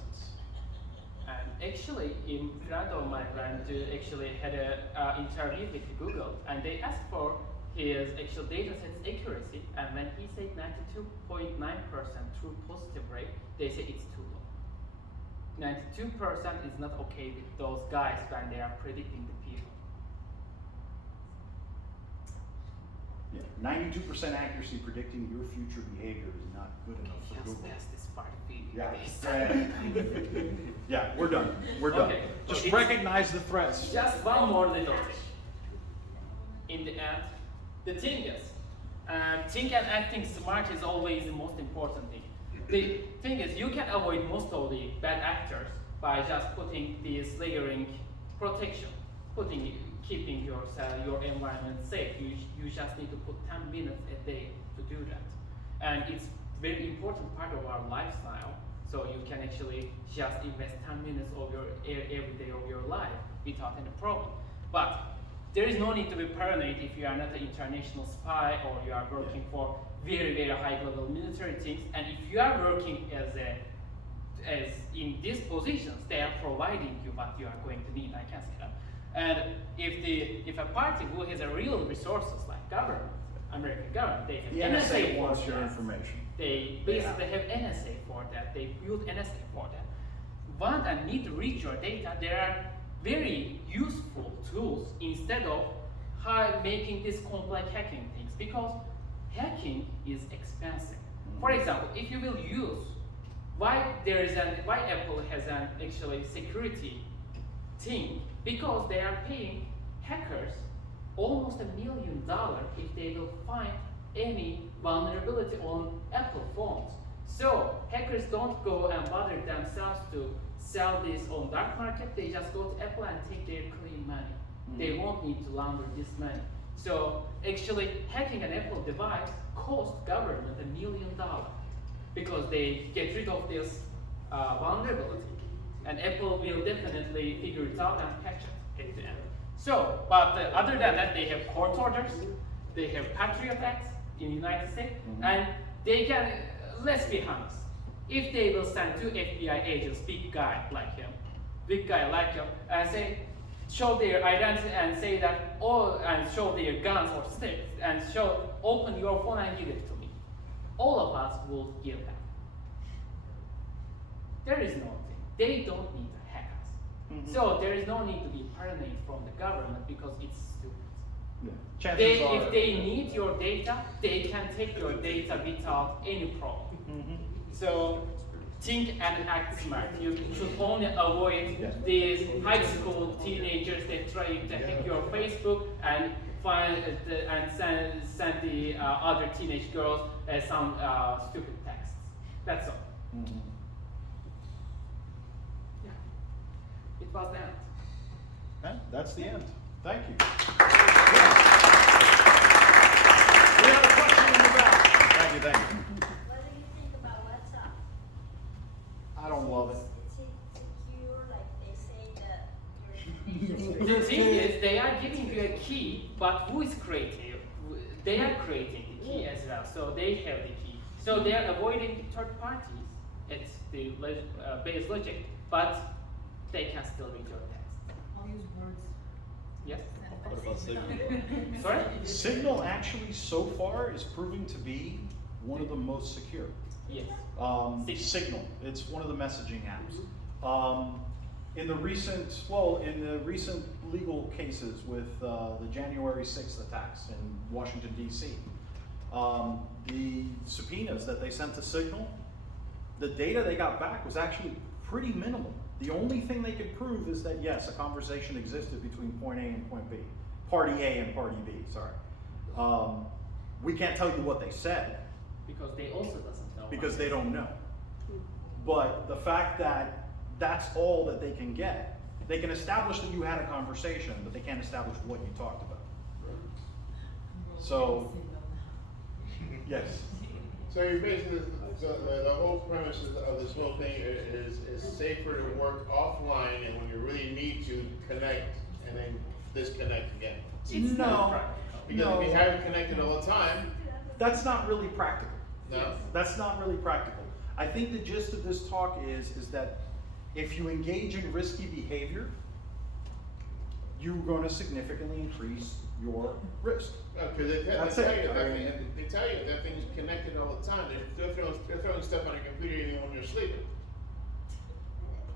And actually, in front of my friend, actually had an interview with Google, and they asked for his actual data set's accuracy, and when he said 92.9% true positive rate, they say it's too low. 92% is not okay with those guys when they are predicting the people. Yeah, 92% accuracy predicting your future behavior is not good enough for Just Google. pass this part video. Yeah. Yeah, we're done. We're done. Okay, so Just it's- recognize the threats. Just one more little thing. In the end, the thing is, think and acting smart is always the most important thing. The thing is, you can avoid most of the bad actors by just putting this layering protection, keeping your environment safe. You just need to put 10 minutes a day to do that. And it's very important part of our lifestyle. So you can actually just invest 10 minutes of your every day of your life without any problem. But there is no need to be paranoid if you are not an international spy or you are working for very, very high level military things. And if you are working as in these positions, they are providing you what you are going to need. I can say that. And if a party who has a real resources like government, American government, they have The NSA NSA wants for your that. information. They basically have NSA for that. They build NSA for that. Want and need to reach your data, there are very useful tools instead of making these complex hacking things, because hacking is expensive. For example, if you will use why Apple has an actually security team, because they are paying hackers almost $1 million if they will find any vulnerability on Apple phones. So hackers don't go and bother themselves to sell this on dark market. They just go to Apple and take their clean money. They won't need to launder this money. So actually hacking an Apple device costs government $1 million because they get rid of this vulnerability. And Apple will definitely figure it out and patch it at the end. So, but other than that, they have court orders, they have Patriot Acts in the United States, and they can, let's be honest, if they will send 2 FBI agents, big guy like him, and say, show their identity and say that, and show their guns or sticks, and open your phone and give it to me. All of us will give that. There is no thing. They don't need to hack us. So there is no need to be paranoid from the government because it's stupid. If they need your data, they can take your data without any problem. So think and act smart. You should only avoid these high school teenagers that try to hack your Facebook and send the other teenage girls some stupid texts. That's all. Yeah. It was the end. That's the end. Thank you. We have a question in the back. Thank you, thank you. What do you think about WhatsApp? I don't love it. Is it secure, like they say that you're The thing is, they are giving you a key, but who is creating it? They are creating the key as well, so they have the key. So they are avoiding third parties. It's the base logic, but they can still read your text. I'll use words. Yes? What about Signal? Sorry? Signal actually so far is proving to be one of the most secure. Yes. Signal, it's one of the messaging apps. In the recent legal cases with the January 6th attacks in Washington, D.C., the subpoenas that they sent to Signal, the data they got back was actually pretty minimal. The only thing they could prove is that yes, a conversation existed between point A and point B. Party A and party B, sorry. We can't tell you what they said. Because they also doesn't know. Because they don't know. But the fact that that's all that they can get, they can establish that you had a conversation, but they can't establish what you talked about. So, yes. So you're basically, the whole premise of this whole thing is safer to work offline, and when you really need to connect and then disconnect again. No, Because if you have it connected all the time, that's not really practical. no. That's not really practical. I think the gist of this talk is that if you engage in risky behavior, you're going to significantly increase your risk. Because they tell That's you it. that they tell you that thing's connected all the time. They're throwing stuff on your computer even when you're sleeping.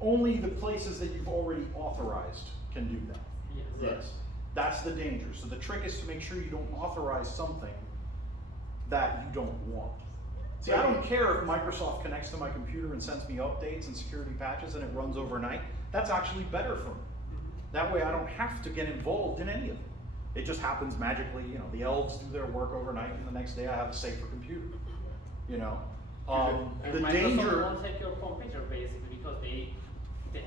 Only the places that you've already authorized can do that. Yes. Yes, that's the danger. So the trick is to make sure you don't authorize something that you don't want. See, I don't care if Microsoft connects to my computer and sends me updates and security patches and it runs overnight. That's actually better for me. That way I don't have to get involved in any of it. It just happens magically, you know, the elves do their work overnight and the next day I have a safer computer, you know? And The Microsoft danger, won't take your computer basically because they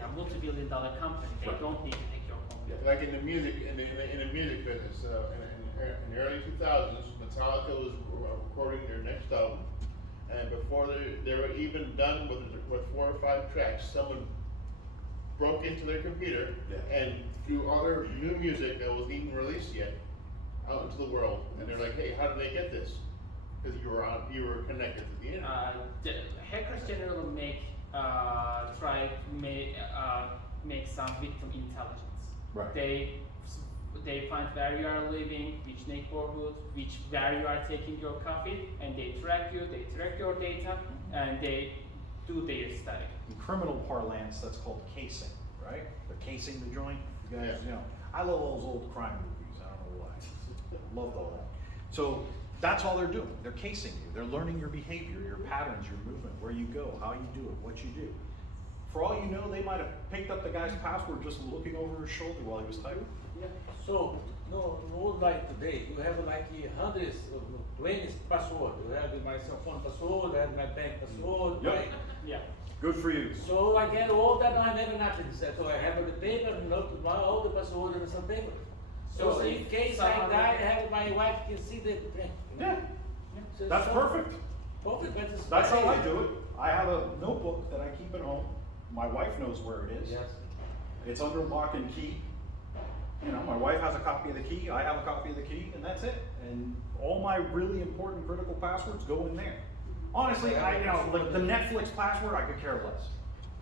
are multi-billion-dollar company. They don't need to take your computer. Like in the music business, in the early 2000s, Metallica was recording their next album, and before they were even done with 4 or 5 tracks, someone broke into their computer and threw other new music that wasn't even released yet out into the world. And they're like, "Hey, how did they get this?" Because you were connected to the internet. The hackers generally make some victim intelligence. Right. They find where you are living, which neighborhood, where you are taking your coffee, and they track you, they track your data, and they do their study. in criminal parlance, that's called casing, right? They're casing the joint. You guys, Yeah. you know, I love all those old crime movies. I don't know why. Loved all that. So that's all they're doing. They're casing you. They're learning your behavior, your patterns, your movement, where you go, how you do it, what you do. For all you know, they might have picked up the guy's password just looking over his shoulder while he was typing. Yeah. So, no like today, you have like hundreds of 20 passwords. You have my cell phone password, I have my bank password, Yep. right? Yeah. Good for you. So I get all that, I never nothing. So I have the paper, note all the password in some paper. So So in if case I someone- die, I have my wife can see the thing. Yeah, So that's so- perfect. Perfect, but it's That's how very- I do it. I have a notebook that I keep at home. My wife knows where it is. Yes. It's under lock and key. You know, my wife has a copy of the key, I have a copy of the key, and that's it. And all my really important critical passwords go in there. Honestly, I know, like the Netflix password, I could care less.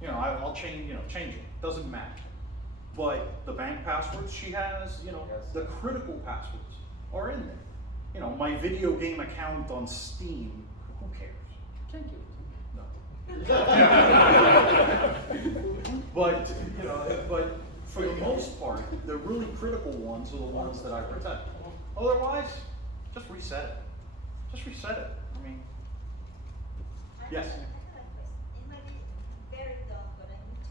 You know, I'll change it. Doesn't matter. But the bank passwords she has, you know, Yes. the critical passwords are in there. You know, my video game account on Steam, who cares? Thank you. No. But, you know, but for the most part, the really critical ones are the ones that I protect. Otherwise, just reset it. Just reset it. I mean, yes. I have a question. It might be very dumb, but I need to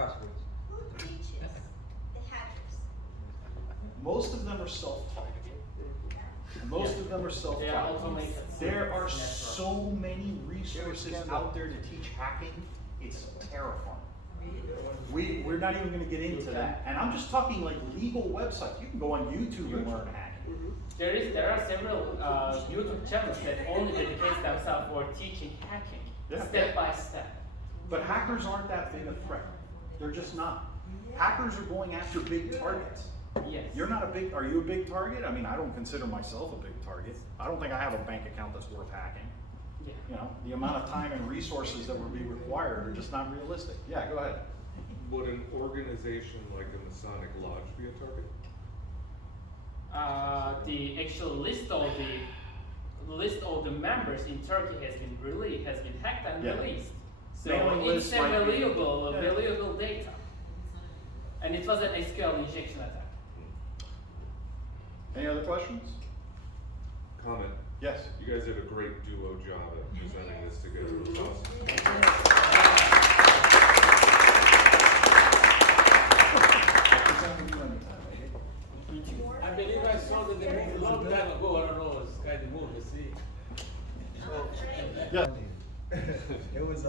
know. Passwords. Who teaches the hackers? Most of them are self-taught. Most of them are They are self-taught. automated. There are Network. so many resources out there to teach hacking. It's terrifying. We're not even gonna get into that. And I'm just talking like legal websites. You can go on YouTube and learn hacking. There are several YouTube channels that only dedicate themselves for teaching hacking, Yeah. step by step. But hackers aren't that big a threat. They're just not. Hackers are going after big targets. Yes. Are you a big target? I mean, I don't consider myself a big target. I don't think I have a bank account that's worth hacking. Yeah. You know, the amount of time and resources that would be required are just not realistic. Yeah, go ahead. Would an organization like a Masonic Lodge be a target? The actual list of the members in Turkey has been hacked and Yeah. released. So Mailing it's lists might be- valuable data. And it was an SQL injection attack. Any other questions? Comment. Yes. You guys did a great duo job at presenting this together. It was awesome. I believe I saw that they moved a long time ago. I don't know, it's kind of moved, let's see. Yeah. It was